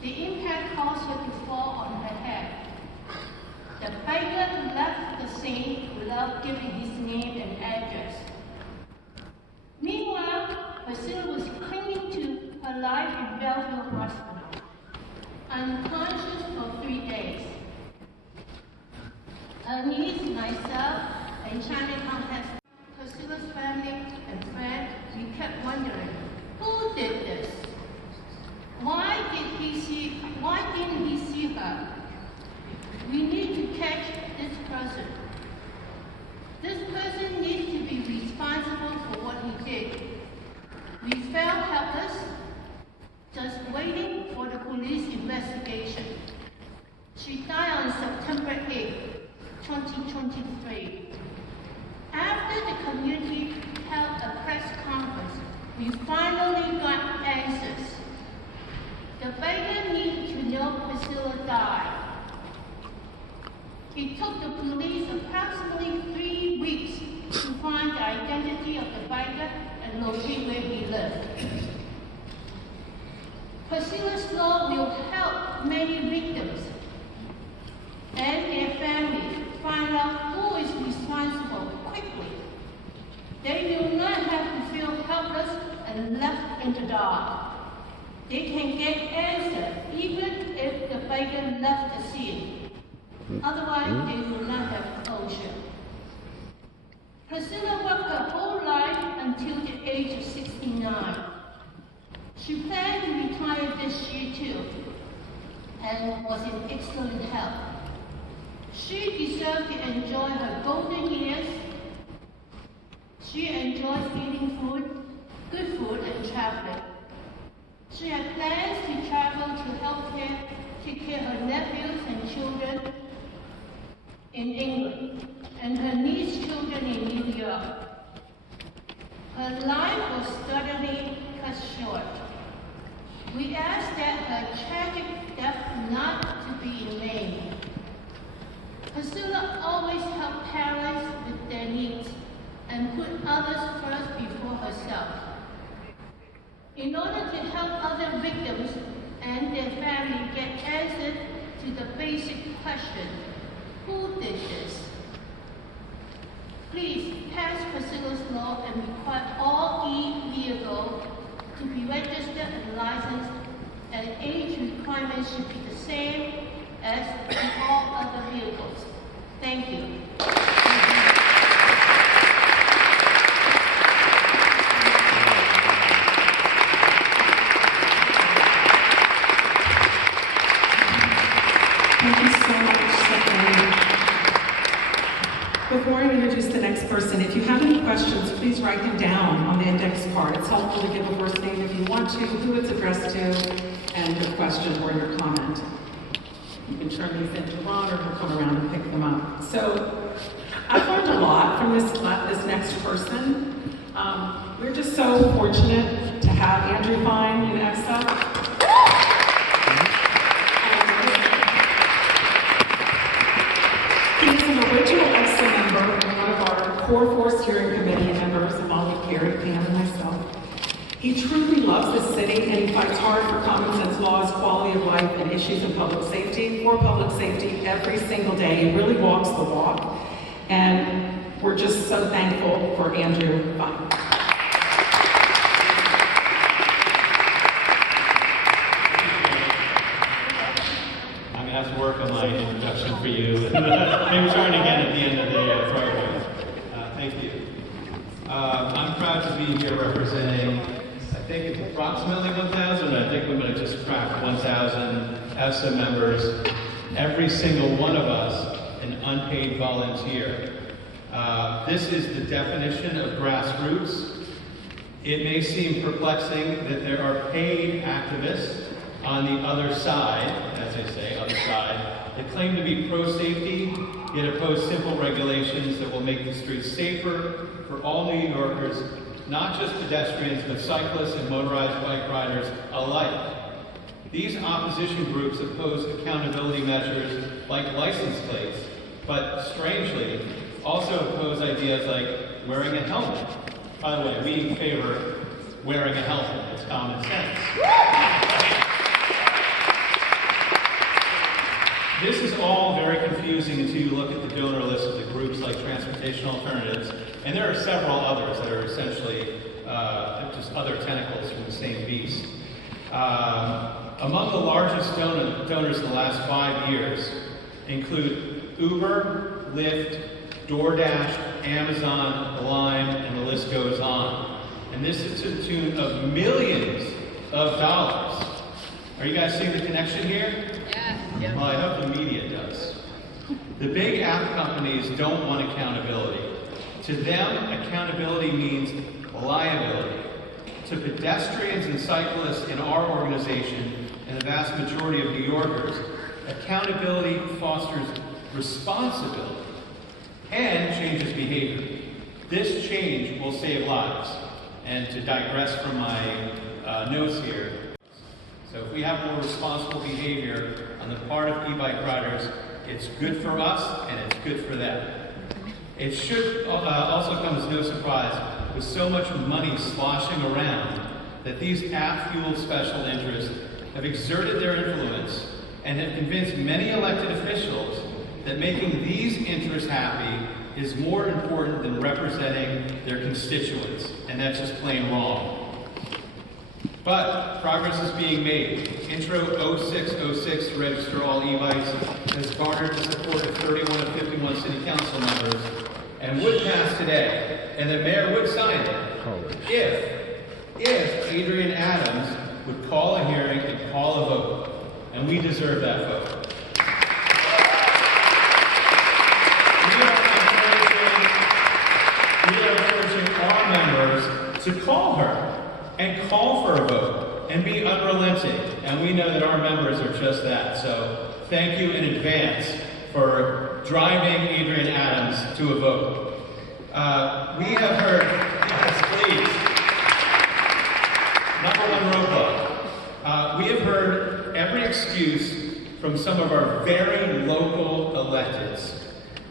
The impact caused her to fall on her head. The biker left the scene without giving his name and address. Meanwhile, Priscilla was clinging to her life in Belleville Hospital, unconscious for 3 days. Her niece, myself, and Chinatown has Priscilla's family and friends. We kept wondering, who did this? Why didn't he see her? We need to catch this person. This person needs to be responsible for what he did. We felt helpless, just waiting for the police investigation. She died on September 8th, 2023. After the community held a press conference, we finally got answers. The beggar needed to know Priscilla died. It took the police approximately 3 weeks to find the identity of the biker and locate where he lived. Priscilla's law will help many victims and their families find out who is responsible quickly. They will not have to feel helpless and left in the dark. They can get answers even if the biker left the scene. Otherwise, they will not have closure. Priscilla worked her whole life until the age of 69. She planned to retire this year too, and was in excellent health. She deserved to enjoy her golden years. She enjoys eating food, good food, and traveling. She had plans to travel to healthcare, take care of her nephews and children in England, and her niece children in New York. Her life was suddenly cut short. We ask that her tragic death not to be in vain. Priscilla always helped parents with their needs and put others first before herself. In order to help other victims and their family get answers to the basic question, who did this? Please pass Priscilla's law and require all e-vehicles to be registered and licensed, and age requirements should be the same as in all other vehicles. Thank you. Thank you so much, Stephanie. Before I introduce the next person, if you have any questions, please write them down on the index card. It's helpful to give a first name if you want to, who it's addressed to, and your question or your comment. You can turn these into Ron or he'll come around and pick them up. So I've learned a lot from this next person. We're just so fortunate to have Andrew Fine in EVSA. He is an original EVSA member and one of our core steering committee members, along with Carrie, Pam, and myself. He truly loves this city and he fights hard for common sense laws, quality of life, and issues of public safety, for public safety every single day. He really walks the walk. And we're just so thankful for Andrew Fine. I'm going to have to work on my introduction for you. Maybe starting again at the end of the program. Thank you. I'm proud to be here representing, I think it's approximately 1,000. I think we're going to just crack 1,000 EVSA members. Every single one of us an unpaid volunteer. This is the definition of grassroots. It may seem perplexing that there are paid activists on the other side, as I say, other side, that claim to be pro-safety, yet oppose simple regulations that will make the streets safer for all New Yorkers, not just pedestrians, but cyclists and motorized bike riders alike. These opposition groups oppose accountability measures like license plates, but strangely, also oppose ideas like wearing a helmet. By the way, we favor wearing a helmet. It's common sense. This is all very confusing until you look at the donor list of the groups like Transportation Alternatives, and there are several others that are essentially just other tentacles from the same beast. Among the largest donors in the last 5 years include Uber, Lyft, DoorDash, Amazon, Lime, and the list goes on. And this is to the tune of millions of dollars. Are you guys seeing the connection here? Yeah. Well, I hope the media does. The big app companies don't want accountability. To them, accountability means liability. To pedestrians and cyclists in our organization, and the vast majority of New Yorkers, accountability fosters responsibility and changes behavior. This change will save lives. And to digress from my notes here, so if we have more responsible behavior on the part of e-bike riders, it's good for us and it's good for them. It should also come as no surprise, with so much money sloshing around, that these app-fueled special interests have exerted their influence and have convinced many elected officials that making these interests happy is more important than representing their constituents, and that's just plain wrong. But progress is being made. Intro 0606 to register all e-bikes has garnered the support of 31 of 51 city council members and would pass today, and the mayor would sign it if Adrian Adams would call a hearing and call a vote, and we deserve that vote. We are encouraging our members to call her and call for a vote and be unrelenting, and we know that our members are just that. So thank you in advance for driving Adrian Adams to a vote. We have heard, yes, please. Number one roadblock. We have heard every excuse from some of our very local electeds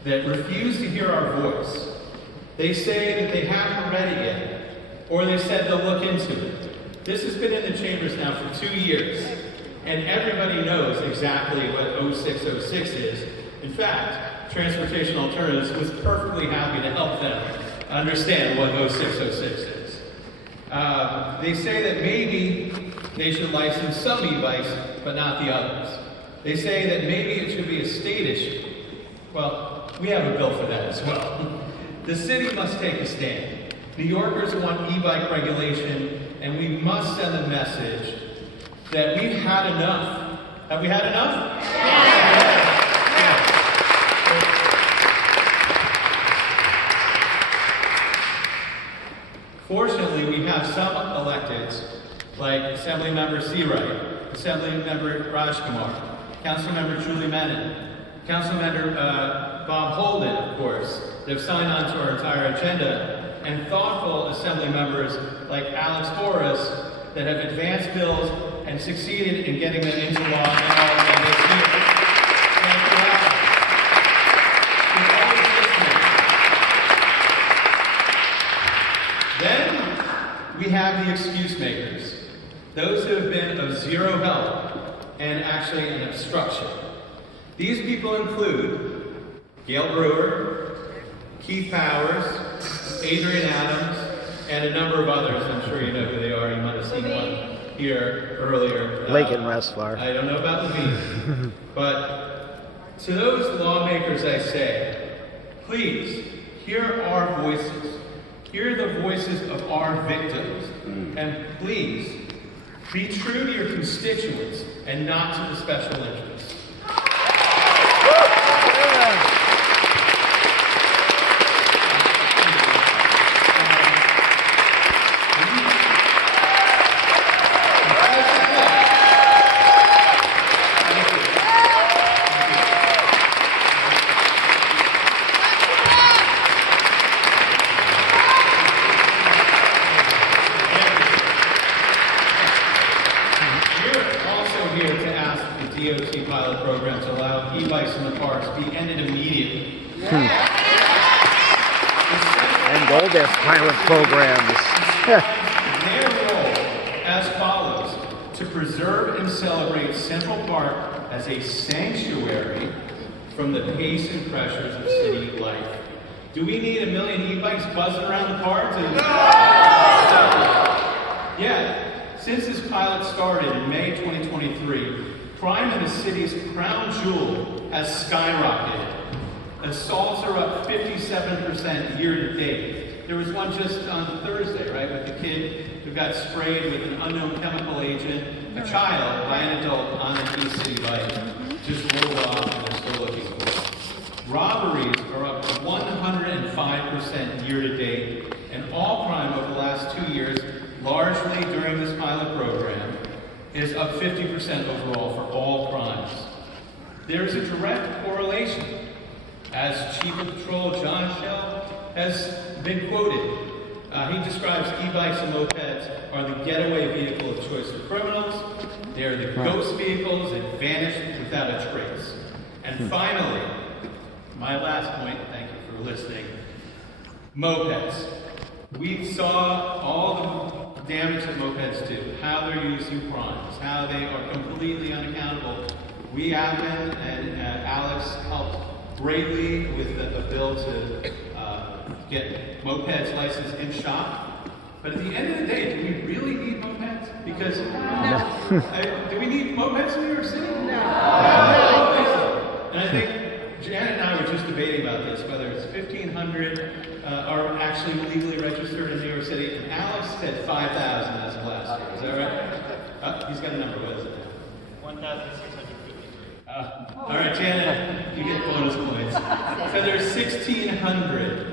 that refuse to hear our voice. They say that they haven't read it yet, or they said they'll look into it. This has been in the chambers now for 2 years, and everybody knows exactly what 0606 is. In fact, Transportation Alternatives was perfectly happy to help them understand what 0606 is. They say that maybe they should license some e-bikes, but not the others. They say that maybe it should be a state issue. Well, we have a bill for that as well. The city must take a stand. New Yorkers want e-bike regulation, and we must send a message that we've had enough. Have we had enough? Yeah. Fortunately, we have some electeds, like Assemblymember Seawright, Assemblymember Rajkumar, Councilmember Julie Menon, Councilmember Bob Holden, of course, that have signed on to our entire agenda, and thoughtful Assembly members like Alex Horace that have advanced bills and succeeded in getting them into law and all of them this year. Thank you, Alex. Then we have the excuse makers, those who have been of zero help and actually an obstruction. These people include Gail Brewer, Keith Powers, Adrian Adams, and a number of others. I'm sure you know who they are. You might have seen one here earlier. Lincoln Westlar. I don't know about Levine. But to those lawmakers I say, please hear our voices. Hear the voices of our victims. And please be true to your constituents and not to the special interests. DOT pilot program to allow e-bikes in the parks be ended immediately. And Goldest pilot programs. Their role as follows: to preserve and celebrate Central Park as a sanctuary from the pace and pressures of city life. Do we need 1 million e-bikes buzzing around the park? Yeah. Since this pilot started in May 2023, crime in the city's crown jewel has skyrocketed. Assaults are up 57% year to date. There was one just on Thursday, right, with the kid who got sprayed with an unknown chemical agent, a child by an adult on an East City bike. Just rolled off and they're still looking for it. Robberies are up 105% year to date, and all crime over the last 2 years, largely during this pilot program, is up 50% overall for all crimes. There's a direct correlation. As Chief of Patrol John Shell has been quoted, he describes e-bikes and mopeds are the getaway vehicle of choice for criminals. They are the ghost vehicles that vanish without a trace. And finally, my last point, thank you for listening, mopeds. We saw all damage that mopeds do, how they're used in crimes, how they are completely unaccountable. We have been, and Alex helped greatly with a bill to get mopeds licensed in shop. But at the end of the day, do we really need mopeds? Because do we need mopeds in New York City? No. I don't think so. And I think Janet and I were just debating about this, whether it's 1,500 are actually legally registered in New York City. And Alex said 5,000 as of last year. Is that right? He's got a number. What is it now? 1,653. All right, Janet, you get bonus points. So there's 1,600.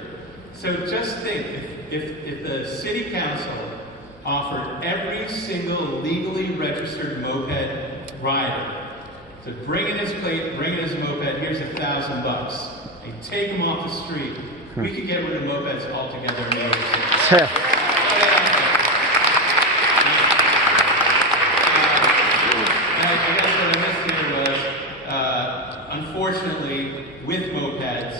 So just think, if the city council offered every single legally registered moped rider to bring in his plate, bring in his moped, here's $1,000. They take them off the street. We could get rid of mopeds altogether in New York City. I guess what I missed here was, unfortunately, with mopeds,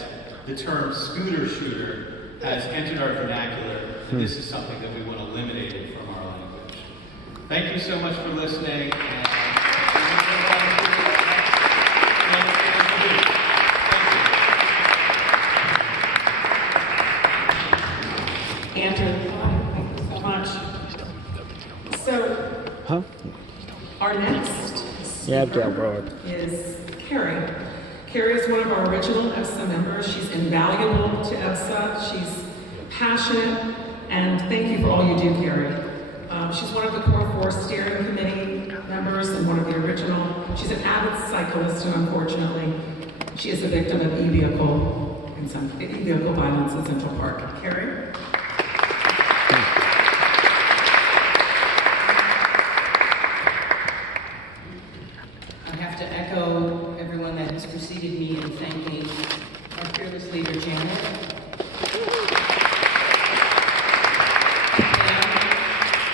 the term scooter shooter has entered our vernacular, and this is something that we want to eliminate from our language. Thank you so much for listening. Andrew, thank you so much. So, our next speaker is Carrie. Carrie is one of our original EVSA members. She's invaluable to EVSA. She's passionate, and thank you for all you do, Carrie. She's one of the Core 4 steering committee members and one of the original. She's an avid cyclist, and unfortunately, she is a victim of e-vehicle violence in Central Park. Carrie? I have to echo everyone that has preceded me in thanking our fearless leader, Janet.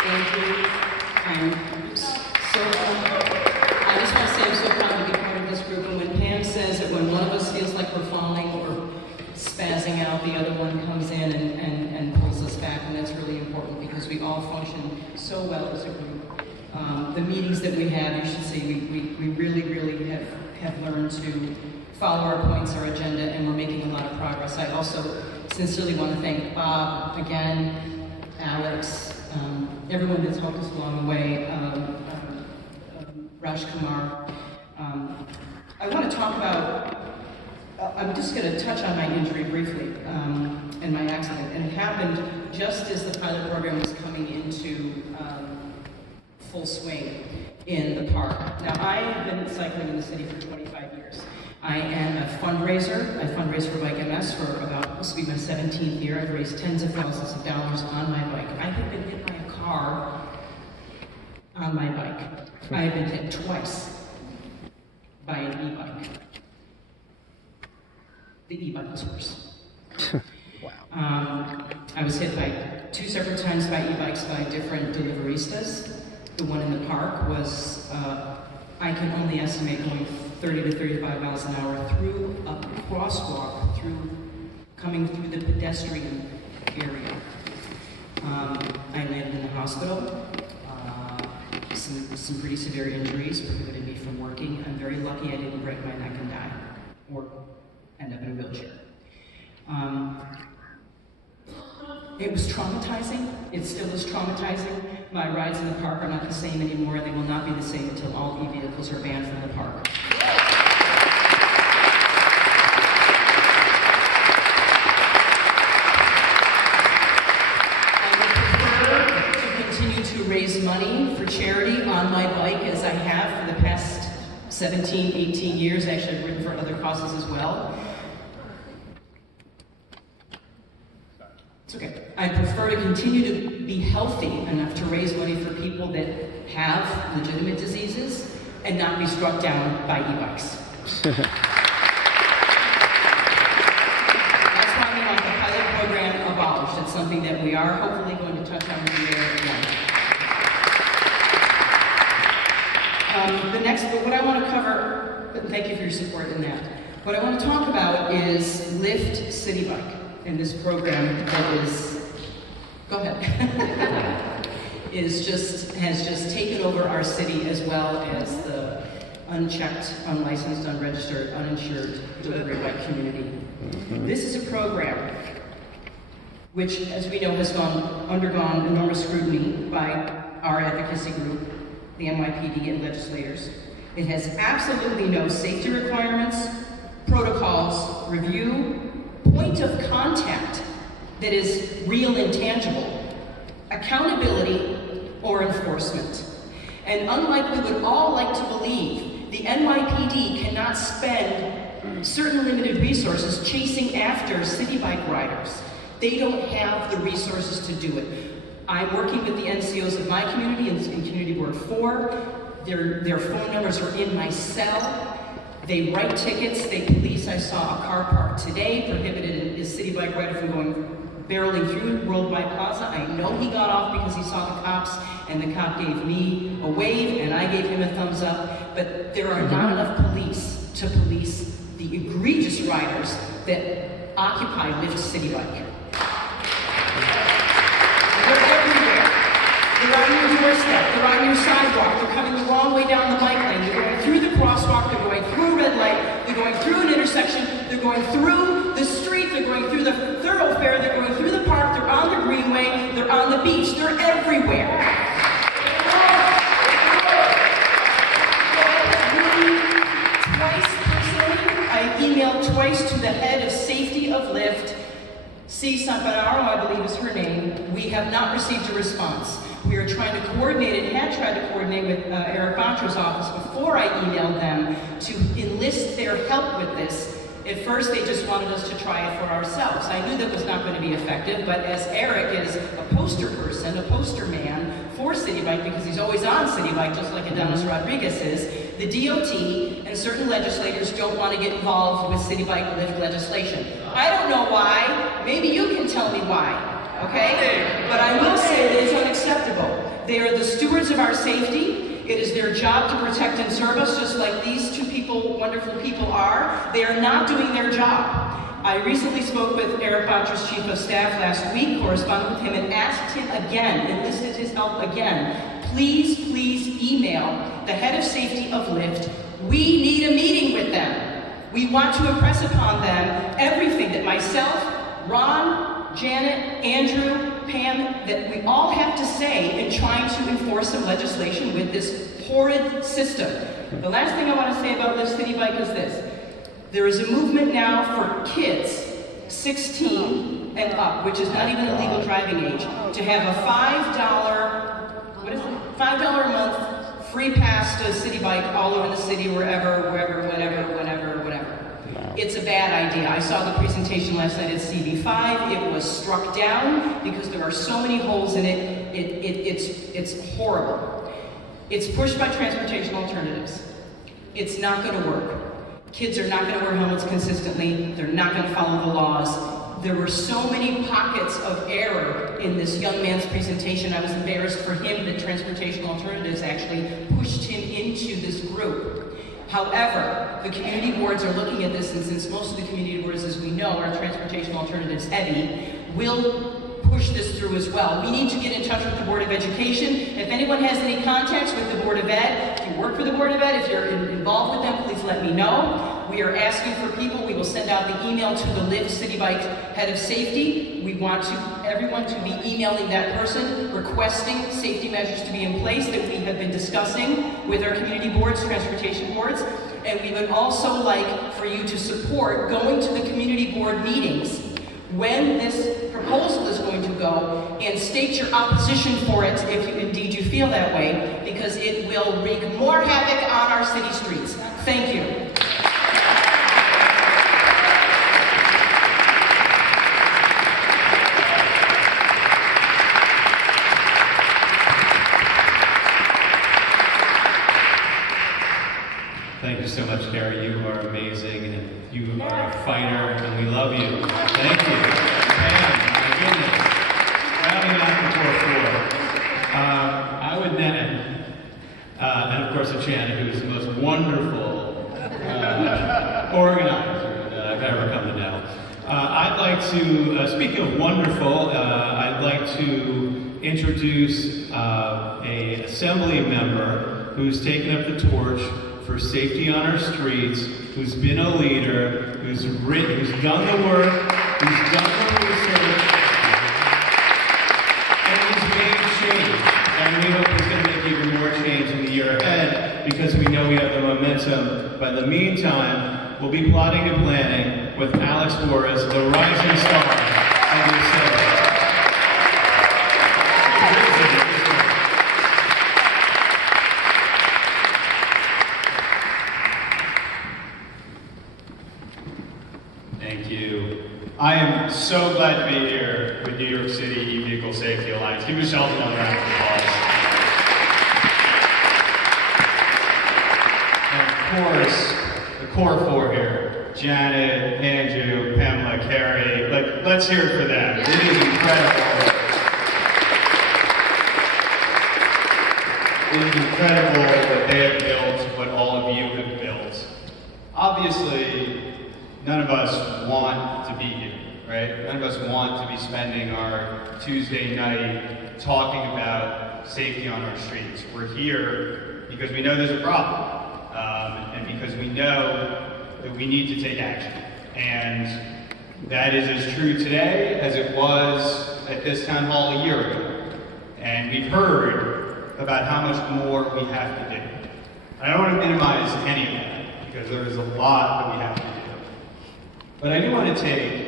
Andrew, and I just want to say I'm so proud to be part of this group. And when Pam says that when one of us feels like we're falling or spazzing out, the other one comes in and pulls us back, and that's really important because we all function so well as a group. The meetings that we have, you should see, we really have learned to follow our points, our agenda, and we're making a lot of progress. I also sincerely want to thank Bob again, Alex, everyone that's helped us along the way, Raj Kumar. I want to talk about, I'm just going to touch on my injury briefly and my accident. And it happened just as the pilot program was coming into full swing in the park. Now, I have been cycling in the city for 25 years. I am a fundraiser. I fundraise for Bike MS for about, this will be my 17th year. I've raised tens of thousands of dollars on my bike. I have been hit by a car on my bike. I have been hit twice by an e-bike. The e-bike was worse. I was hit by 2 separate times by e-bikes by different deliveristas. The one in the park was, I can only estimate going 30 to 35 miles an hour through a crosswalk, coming through the pedestrian area. I landed in the hospital. Some pretty severe injuries prohibited me from working. I'm very lucky I didn't break my neck and die, or end up in a wheelchair. It was traumatizing. It still is traumatizing. My rides in the park are not the same anymore, and they will not be the same until all e-vehicles are banned from the park. I would prefer to continue to raise money for charity on my bike as I have for the past 17, 18 years. Actually, I've written for other causes as well. It's okay. I prefer to continue to be healthy enough to raise money for people that have legitimate diseases and not be struck down by e-bikes. That's why we want the pilot program abolished. It's something that we are hopefully going to touch on in the area again. What I want to cover, but thank you for your support in that. What I want to talk about is Lift City Bike. And this program that is, go ahead, has just taken over our city, as well as the unchecked, unlicensed, unregistered, uninsured delivery bike community. This is a program which, as we know, has undergone enormous scrutiny by our advocacy group, the NYPD, and legislators. It has absolutely no safety requirements, protocols, review, point of contact that is real and tangible, accountability, or enforcement. And unlike we would all like to believe, the NYPD cannot spend certain limited resources chasing after city bike riders. They don't have the resources to do it. I'm working with the NCOs of my community in Community Board 4. Their phone numbers are in my cell. They write tickets, they police. I saw a car parked today, prohibited a city bike rider from barreling through Worldwide Plaza. I know he got off because he saw the cops, and the cop gave me a wave, and I gave him a thumbs up. But there are not enough police to police the egregious riders that occupy Lyft City Bike. They're everywhere. They're on your doorstep. They're on your sidewalk. They're coming the wrong way down the bike lane. They're going through the crosswalk. They're going through a red light. They're going through an intersection. They're going through the street. They're going through the thoroughfare. They're going through the park. They're on the greenway. They're on the beach. They're everywhere. I emailed twice to the head of safety of Lyft, C. Sampararo, I believe is her name. We have not received a response. We are trying to coordinate and had tried to coordinate with Eric Bontra's office before I emailed them to enlist their help with this. At first, they just wanted us to try it for ourselves. I knew that was not going to be effective, but as Eric is a poster person, a poster man for City Bike, because he's always on City Bike, just like Adonis Rodriguez is, the DOT and certain legislators don't want to get involved with City Bike Lyft legislation. I don't know why. Maybe you can tell me why, okay? But I will say that it's unacceptable. They are the stewards of our safety. It is their job to protect and serve us, just like these two people, wonderful people are. They are not doing their job. I recently spoke with Eric Bontra's chief of staff last week, corresponded with him, and asked him again, enlisted his help again. Please email the head of safety of Lyft. We need a meeting with them. We want to impress upon them everything that myself, Ron, Janet, Andrew, Pam, that we all have to say in trying to enforce some legislation with this horrid system. The last thing I want to say about Lyft City Bike is this. There is a movement now for kids 16 and up, which is not even the legal driving age, to have a $5 a month free pass to City Bike all over the city, wherever, whenever. It's a bad idea. I saw the presentation last night at CB5. It was struck down because there are so many holes in it. It's horrible. It's pushed by transportation alternatives. It's not going to work. Kids are not going to wear helmets consistently. They're not going to follow the laws. There were so many pockets of error in this young man's presentation. I was embarrassed for him that transportation alternatives actually pushed him into this group. However, the community boards are looking at this, and since most of the community boards, as we know, are transportation alternatives heavy, will push this through as well. We need to get in touch with the Board of Education. If anyone has any contacts with the Board of Ed, if you work for the Board of Ed, if you're involved with them, please let me know. We are asking for people. We will send out the email to the Lyft City Bike head of safety. We want everyone to be emailing that person, requesting safety measures to be in place that we have been discussing with our community boards, transportation boards. And we would also like for you to support going to the community board meetings when this proposal is going to go, and state your opposition for it if you indeed you feel that way, because it will wreak more havoc on our city streets. Thank you. Thank you so much, Carrie. You are amazing, and you are a fighter, and we love you. Thank you. Pam, my goodness. Rounding out the 4-4. I would then, and of course, Achana, who is the most wonderful organizer that I've ever come to know. I'd like to, speaking of wonderful, I'd like to introduce a assembly member who's taken up the torch for safety on our streets, who's been a leader, who's done the work, who's done the research, and he's made change. And we hope he's going to make even more change in the year ahead because we know we have the momentum. But in the meantime, we'll be plotting and planning with Alex Flores, the rising star of the Assembly. Thank you. I am so glad to be here with New York City E-Vehicle Safety Alliance. Give yourself another round of applause. And of course, the core four here, Janet, Andrew, Pamela, Carrie. Let's hear it for them. It is incredible. It is incredible what they have built, what all of you have built. Obviously, none of us want to be here, right? None of us want to be spending our Tuesday night talking about safety on our streets. We're here because we know there's a problem, and because we know that we need to take action. And that is as true today as it was at this town hall a year ago. And we've heard about how much more we have to do. I don't want to minimize any of that, because there is a lot that we have to do. But I do want to take,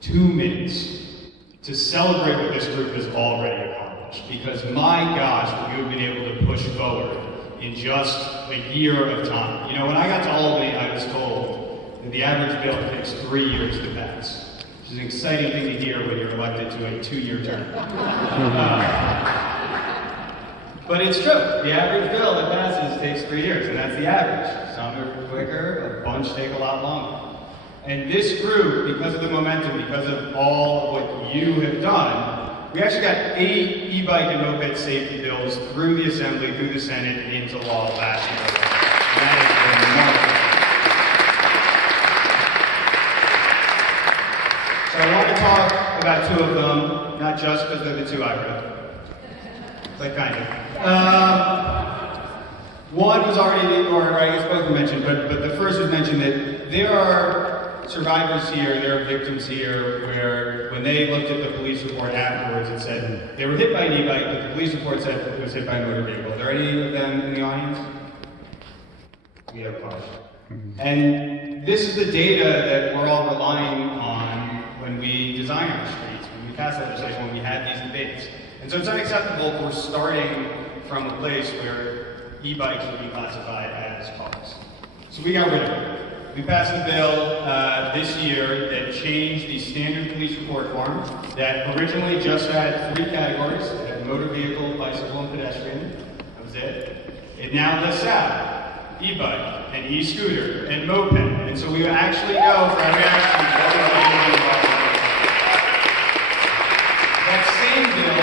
2 minutes to celebrate what this group has already accomplished. Because my gosh, what you have been able to push forward in just a year of time. You know, when I got to Albany, I was told that the average bill takes 3 years to pass, which is an exciting thing to hear when you're elected to a 2-year term. But it's true. The average bill that passes takes 3 years, and that's the average. Some are quicker, a bunch take a lot longer. And this group, because of the momentum, because of all of what you have done, we actually got 8 e-bike and moped safety bills through the Assembly, through the Senate, into law last year. And that is remarkable. So I want to talk about 2 of them, not just because they're the 2 I wrote. But kind of. One was already, or I guess both were mentioned, but the first was mentioned that there are survivors here, there are victims here, where when they looked at the police report afterwards, it said they were hit by an e-bike, but the police report said it was hit by a motor vehicle. Are there any of them in the audience? We have a bunch. And this is the data that we're all relying on when we design our streets, when we pass legislation, when we have these debates. And so it's unacceptable if we're starting from a place where e-bikes would be classified as cars. So we got rid of it. We passed a bill this year that changed the standard police report form that originally just had 3 categories. It had motor vehicle, bicycle, and pedestrian. That was it. It now lists out e-bike and e-scooter and moped. And so we actually know for every accident what we're doing. That same bill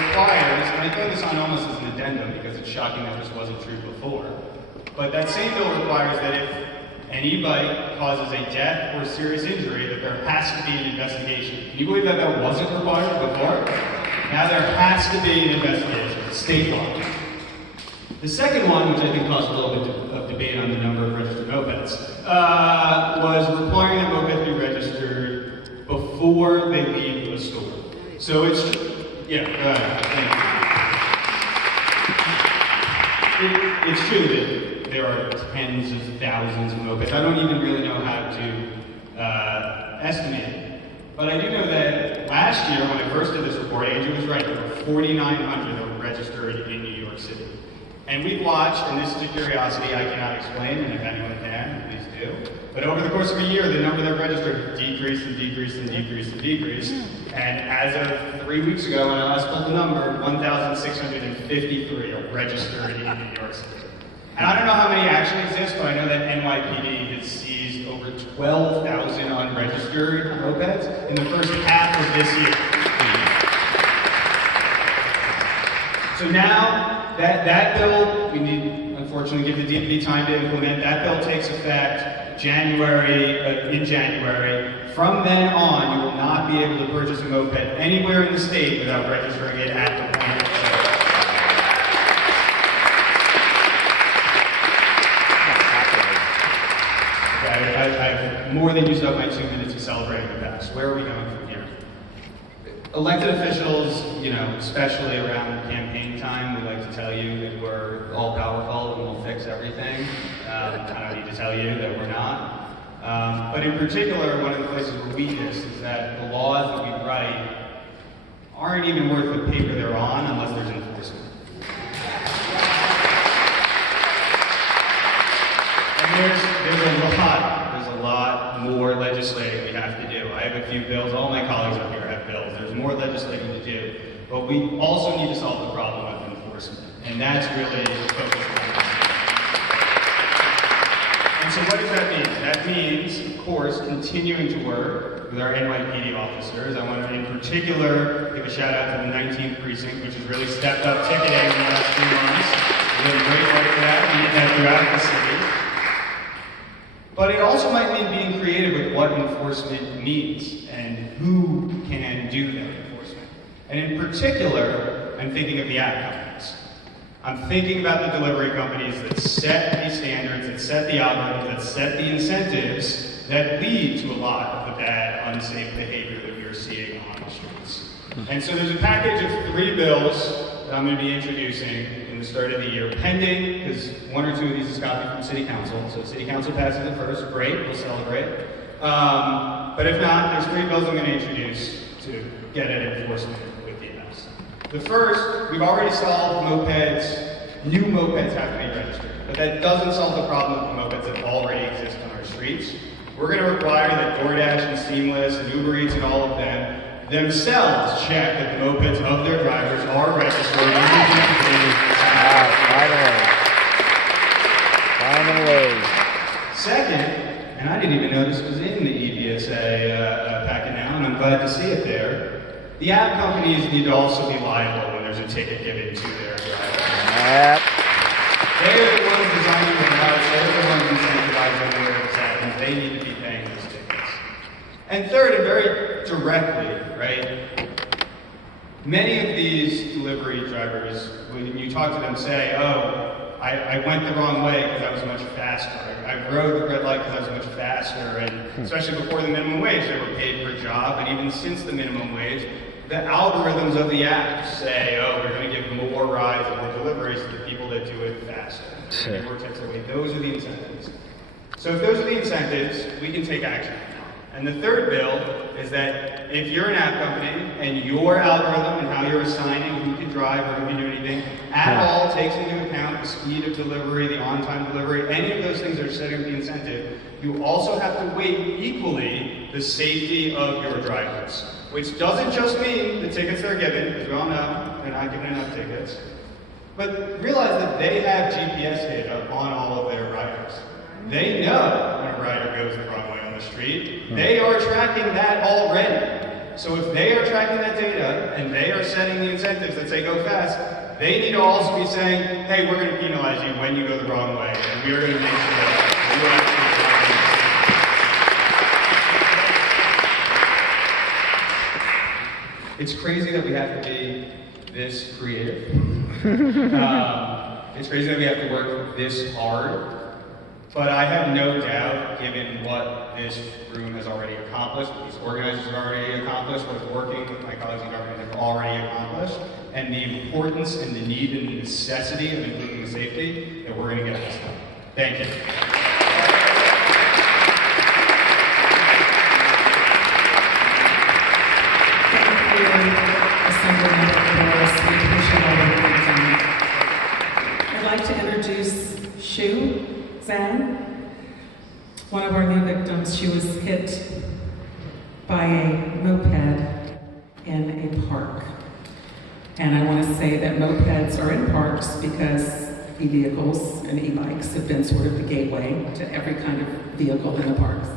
requires, and I throw this on almost as an addendum because it's shocking that this wasn't true before, but that same bill requires that if an e-bike causes a death or serious injury, that there has to be an investigation. Can you believe that that wasn't required before? Now there has to be an investigation, state law. The second one, which I think caused a little bit of debate on the number of registered mopeds, was requiring that mopeds be registered before they leave the store. So it's, yeah, go ahead, thank you. It's true that there are tens of thousands of mopeds. I don't even really know how to estimate it. But I do know that last year, when I first did this report, Andrew was right, there were 4,900 that were registered in New York City. And we've watched, and this is a curiosity I cannot explain, and if anyone can, please do. But over the course of a year, the number that registered decreased and decreased and decreased and decreased. And as of 3 weeks ago, when I last pulled the number, 1,653 are registered in New York City. And I don't know how many actually exist, but I know that NYPD has seized over 12,000 unregistered mopeds in the first half of this year. So now, that bill, we need, unfortunately, give the DPD time to implement. That bill takes effect in January. From then on, you will not be able to purchase a moped anywhere in the state without registering it at the point of sale. I've more than used up my 2 minutes of celebrating the past. Where are we going from here? Elected officials, especially around campaign time, we like to tell you that we're all powerful and we'll fix everything. I don't need to tell you that we're not. But in particular, one of the places we're weakest is that the laws that we write aren't even worth the paper they're on unless there's enforcement. There's a lot more legislating we have to do. I have a few bills, all my colleagues up here have bills. There's more legislating to do. But we also need to solve the problem of enforcement. And that's really the focus of this. And so what does that mean? That means, of course, continuing to work with our NYPD officers. I want to, in particular, give a shout out to the 19th Precinct, which has really stepped up ticketing in the last few months. We're doing great work for that. We need that throughout the city. But it also might mean being creative with what enforcement means and who can do that enforcement. And in particular, I'm thinking of the app companies. I'm thinking about the delivery companies that set these standards, that set the algorithms, that set the incentives that lead to a lot of the bad, unsafe behavior that we are seeing on the streets. And so there's a package of 3 bills that I'm going to be introducing in the start of the year, pending, because 1 or 2 of these is copied from City Council. So if City Council passes it first, great, we'll celebrate. But if not, there's 3 bills I'm going to introduce to get at enforcement with DMS. The first, we've already solved mopeds. New mopeds have to be registered. But that doesn't solve the problem of the mopeds that already exist on our streets. We're going to require that DoorDash and Seamless and Uber Eats and all of them themselves check that the mopeds of their drivers are registered. Finally. Second, and I didn't even know this was in the EVSA packet now, and I'm glad to see it there, the app companies need to also be liable when there's a ticket given to their drivers. They're the ones designing the routes, they're the ones incentivizing where it's at, and they need to be paying those tickets. And third, and very directly, right, many of these delivery drivers, when you talk to them, say, oh, I went the wrong way because I was much faster. I rode the red light because I was much faster. And especially before the minimum wage, they were paid per job. And even since the minimum wage, the algorithms of the app say, oh, we're going to give more rides and more deliveries to the people that do it faster. And the vortex away. Those are the incentives. So if those are the incentives, we can take action. And the third bill is that if you're an app company and your algorithm and how you're assigning who can drive or who can do anything at all takes into account the speed of delivery, the on-time delivery, any of those things that are setting the incentive, you also have to weight equally the safety of your drivers. Which doesn't just mean the tickets they're given, because we all know they're not given enough tickets, but realize that they have GPS data on all of their riders. They know when a rider goes the wrong way on the street. They are tracking that already. So if they are tracking that data and they are setting the incentives that say go fast, they need to also be saying, hey, we're going to penalize you when you go the wrong way, and we are going to make sure that you actually. It's crazy that we have to be this creative. It's crazy that we have to work this hard. But I have no doubt, given what this room has already accomplished, what these organizers have already accomplished, what working with my colleagues in government have already accomplished, and the importance and the need and the necessity of improving safety, that we're going to get this done. Thank you. I'd like to introduce Shu Zhang, one of our new victims. She was hit by a moped in a park. And I want to say that mopeds are in parks because e-vehicles and e-bikes have been sort of the gateway to every kind of vehicle in the parks.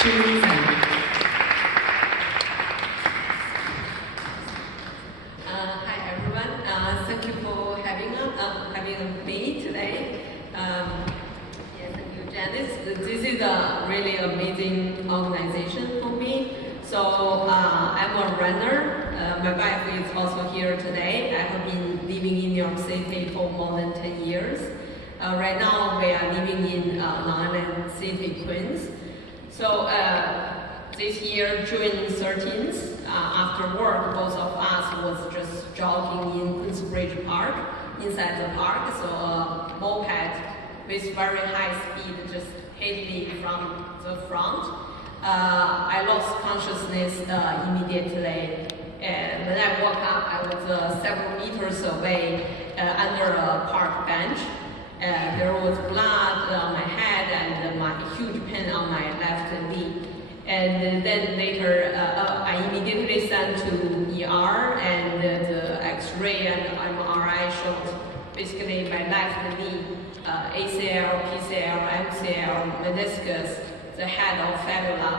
Shu Zhang. Thank you for having me today. Yes, thank you, is a really amazing organization for me. So I'm a runner. My wife is also here today. I have been living in New York City for more than 10 years. Right now we are living in Long Island City, Queens. So this year, June 13th, after work, both of us was just jogging in Queensbridge Park, inside the park. So a moped with very high speed just hit me from the front. I lost consciousness immediately. And when I woke up, I was several meters away under a park bench. There was blood on my head and my huge pain on my left knee. And then later, I immediately sent to ER, and the X-ray and MRI showed basically my left knee, ACL, PCL, MCL, meniscus, the head of fibula,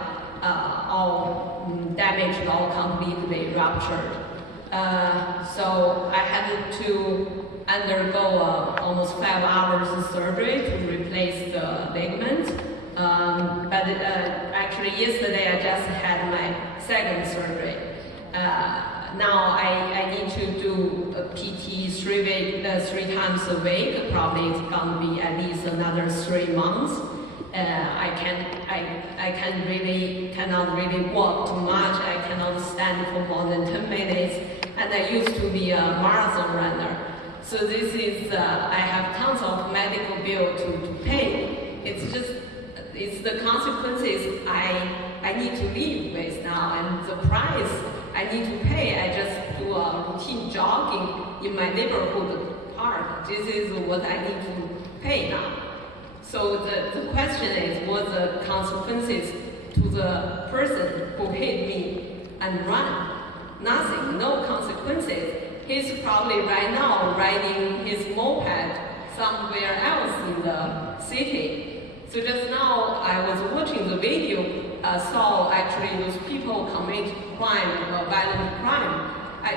all damaged, all completely ruptured. So I had to undergo almost 5 hours of surgery to replace the ligament. But actually yesterday I just had my second surgery. Now I need to do a PT 3 times a week. Probably it's gonna be at least another 3 months. I cannot really walk too much. I cannot stand for more than 10 minutes. And I used to be a marathon runner. So this is, I have tons of medical bill to pay. It's the consequences I need to live with now, and the price I need to pay. I just do a routine jogging in my neighborhood park. This is what I need to pay now. So the question is, what the consequences to the person who hit me and run? Nothing, no consequences. He's probably right now riding his moped somewhere else in the city. So just now I was watching the video, saw actually those people commit crime, violent crime.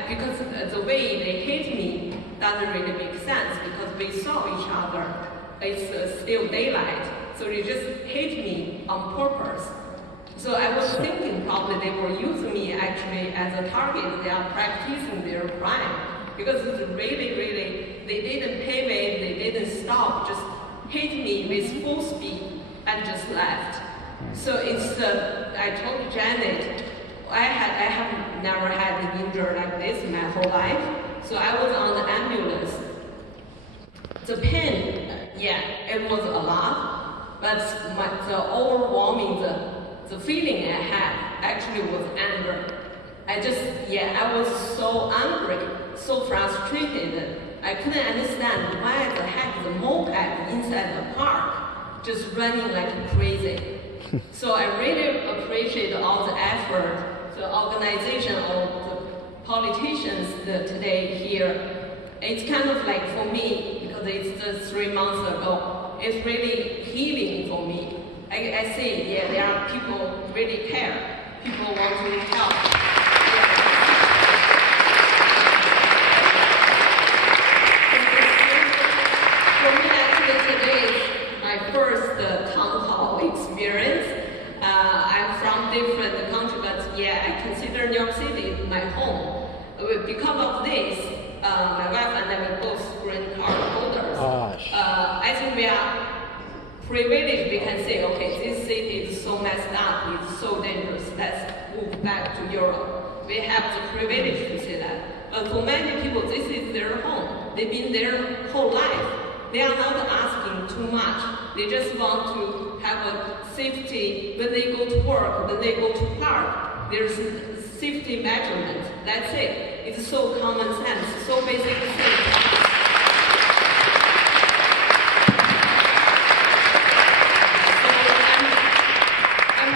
Because the way they hit me doesn't really make sense, because we saw each other. It's still daylight, so they just hit me on purpose. So I was thinking probably they were using me actually as a target. They are practicing their crime, because it's really, they didn't pay me, they didn't stop, just hit me with full speed and just left. So it's, I told Janet, I have never had an injury like this my whole life. So I was on the ambulance. The pain, yeah, it was a lot, but the overwhelming, the feeling I had actually was anger. I was so angry, so frustrated. I couldn't understand why the heck the moped inside the park just running like crazy. So I really appreciate all the effort, the organization of the politicians today here. It's kind of like for me, because it's just 3 months ago, it's really healing for me. I see, yeah, there are people really care. People want to help. For me, actually, today is my first town hall experience. I'm from different country, but yeah, I consider New York City my home. Because of this, my wife and I were both green card holders. I think we are privileged. We can say, okay, this city is so messed up, it's so dangerous, let's move back to Europe. We have the privilege to say that. But for many people, this is their home. They've been there whole life. They are not asking too much. They just want to have a safety when they go to work, when they go to park. There's a safety measurement. That's it. It's so common sense, so basic thing.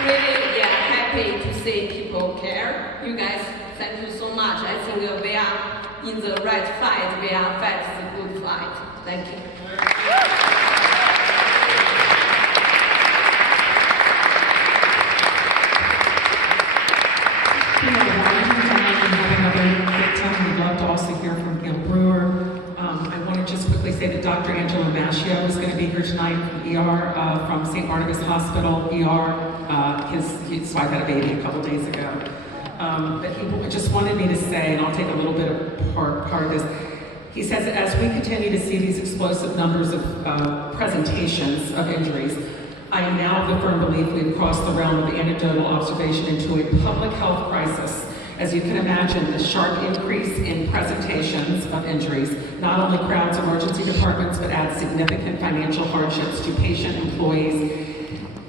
Really, happy to see people care. You guys, thank you so much. I think we are in the right fight. We are fighting the good fight. Thank you. We'd love to also hear from Gail Brewer. I want to just quickly say that Dr. Angela Mascio is going to be here tonight. tonight from ER, from St. Barnabas Hospital, ER. His wife had a baby a couple days ago. But he just wanted me to say, and I'll take a little bit of part of this. He says, as we continue to see these explosive numbers of presentations of injuries, I am now of the firm belief we've crossed the realm of anecdotal observation into a public health crisis. As you can imagine, the sharp increase in presentations of injuries not only crowds emergency departments, but adds significant financial hardships to patient, employees,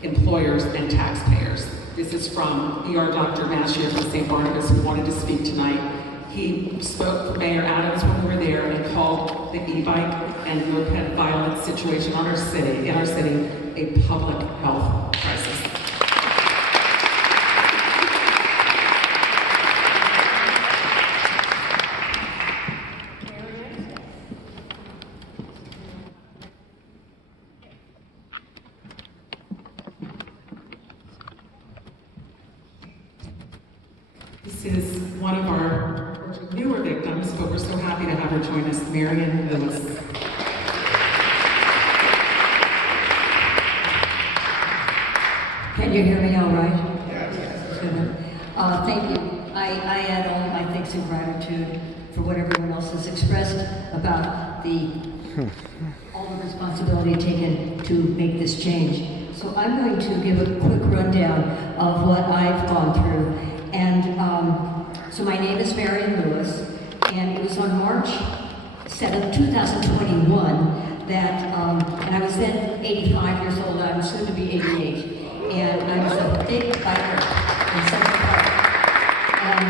employers, and taxpayers. This is from ER Dr. Mashia from St. Barnabas, who wanted to speak tonight. He spoke for Mayor Adams when we were there and called the e-bike and moped violence situation in our city, a public health crisis. This is one of our newer victims, but we're so happy to have her join us, Marion Lewis. Can you hear me all right? Yes. Thank you. I add all my thanks and gratitude for what everyone else has expressed about all the responsibility taken to make this change. So I'm going to give a quick rundown of what I've gone through. And so my name is Marion Lewis, and it was on March 7th, 2021 that, and I was then 85 years old, I'm soon to be 88. And I was a big biker in Central Park and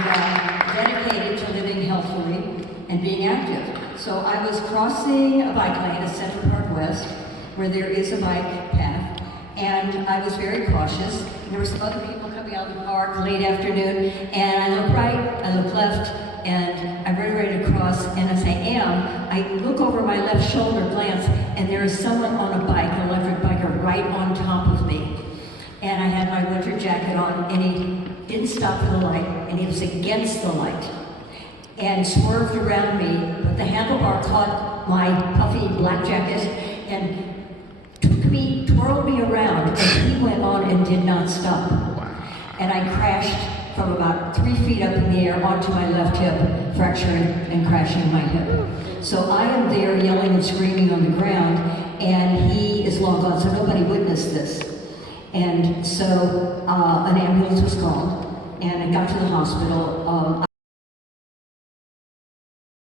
dedicated to living healthfully and being active. So I was crossing a bike lane at Central Park West, where there is a bike path, and I was very cautious. And there were some other people coming out of the park late afternoon, and I look right, I look left, and I'm ready to cross, and as I look over my left shoulder, glance, and there is someone on a bike, an electric biker, right on top of me. And I had my winter jacket on, and he didn't stop for the light, and he was against the light, and swerved around me, but the handlebar caught my puffy black jacket, and twirled me around, and he went on and did not stop. And I crashed from about 3 feet up in the air onto my left hip, fracturing and crashing my hip. So I am there yelling and screaming on the ground, and he is long gone, so nobody witnessed this. And so an ambulance was called, and I got to the hospital.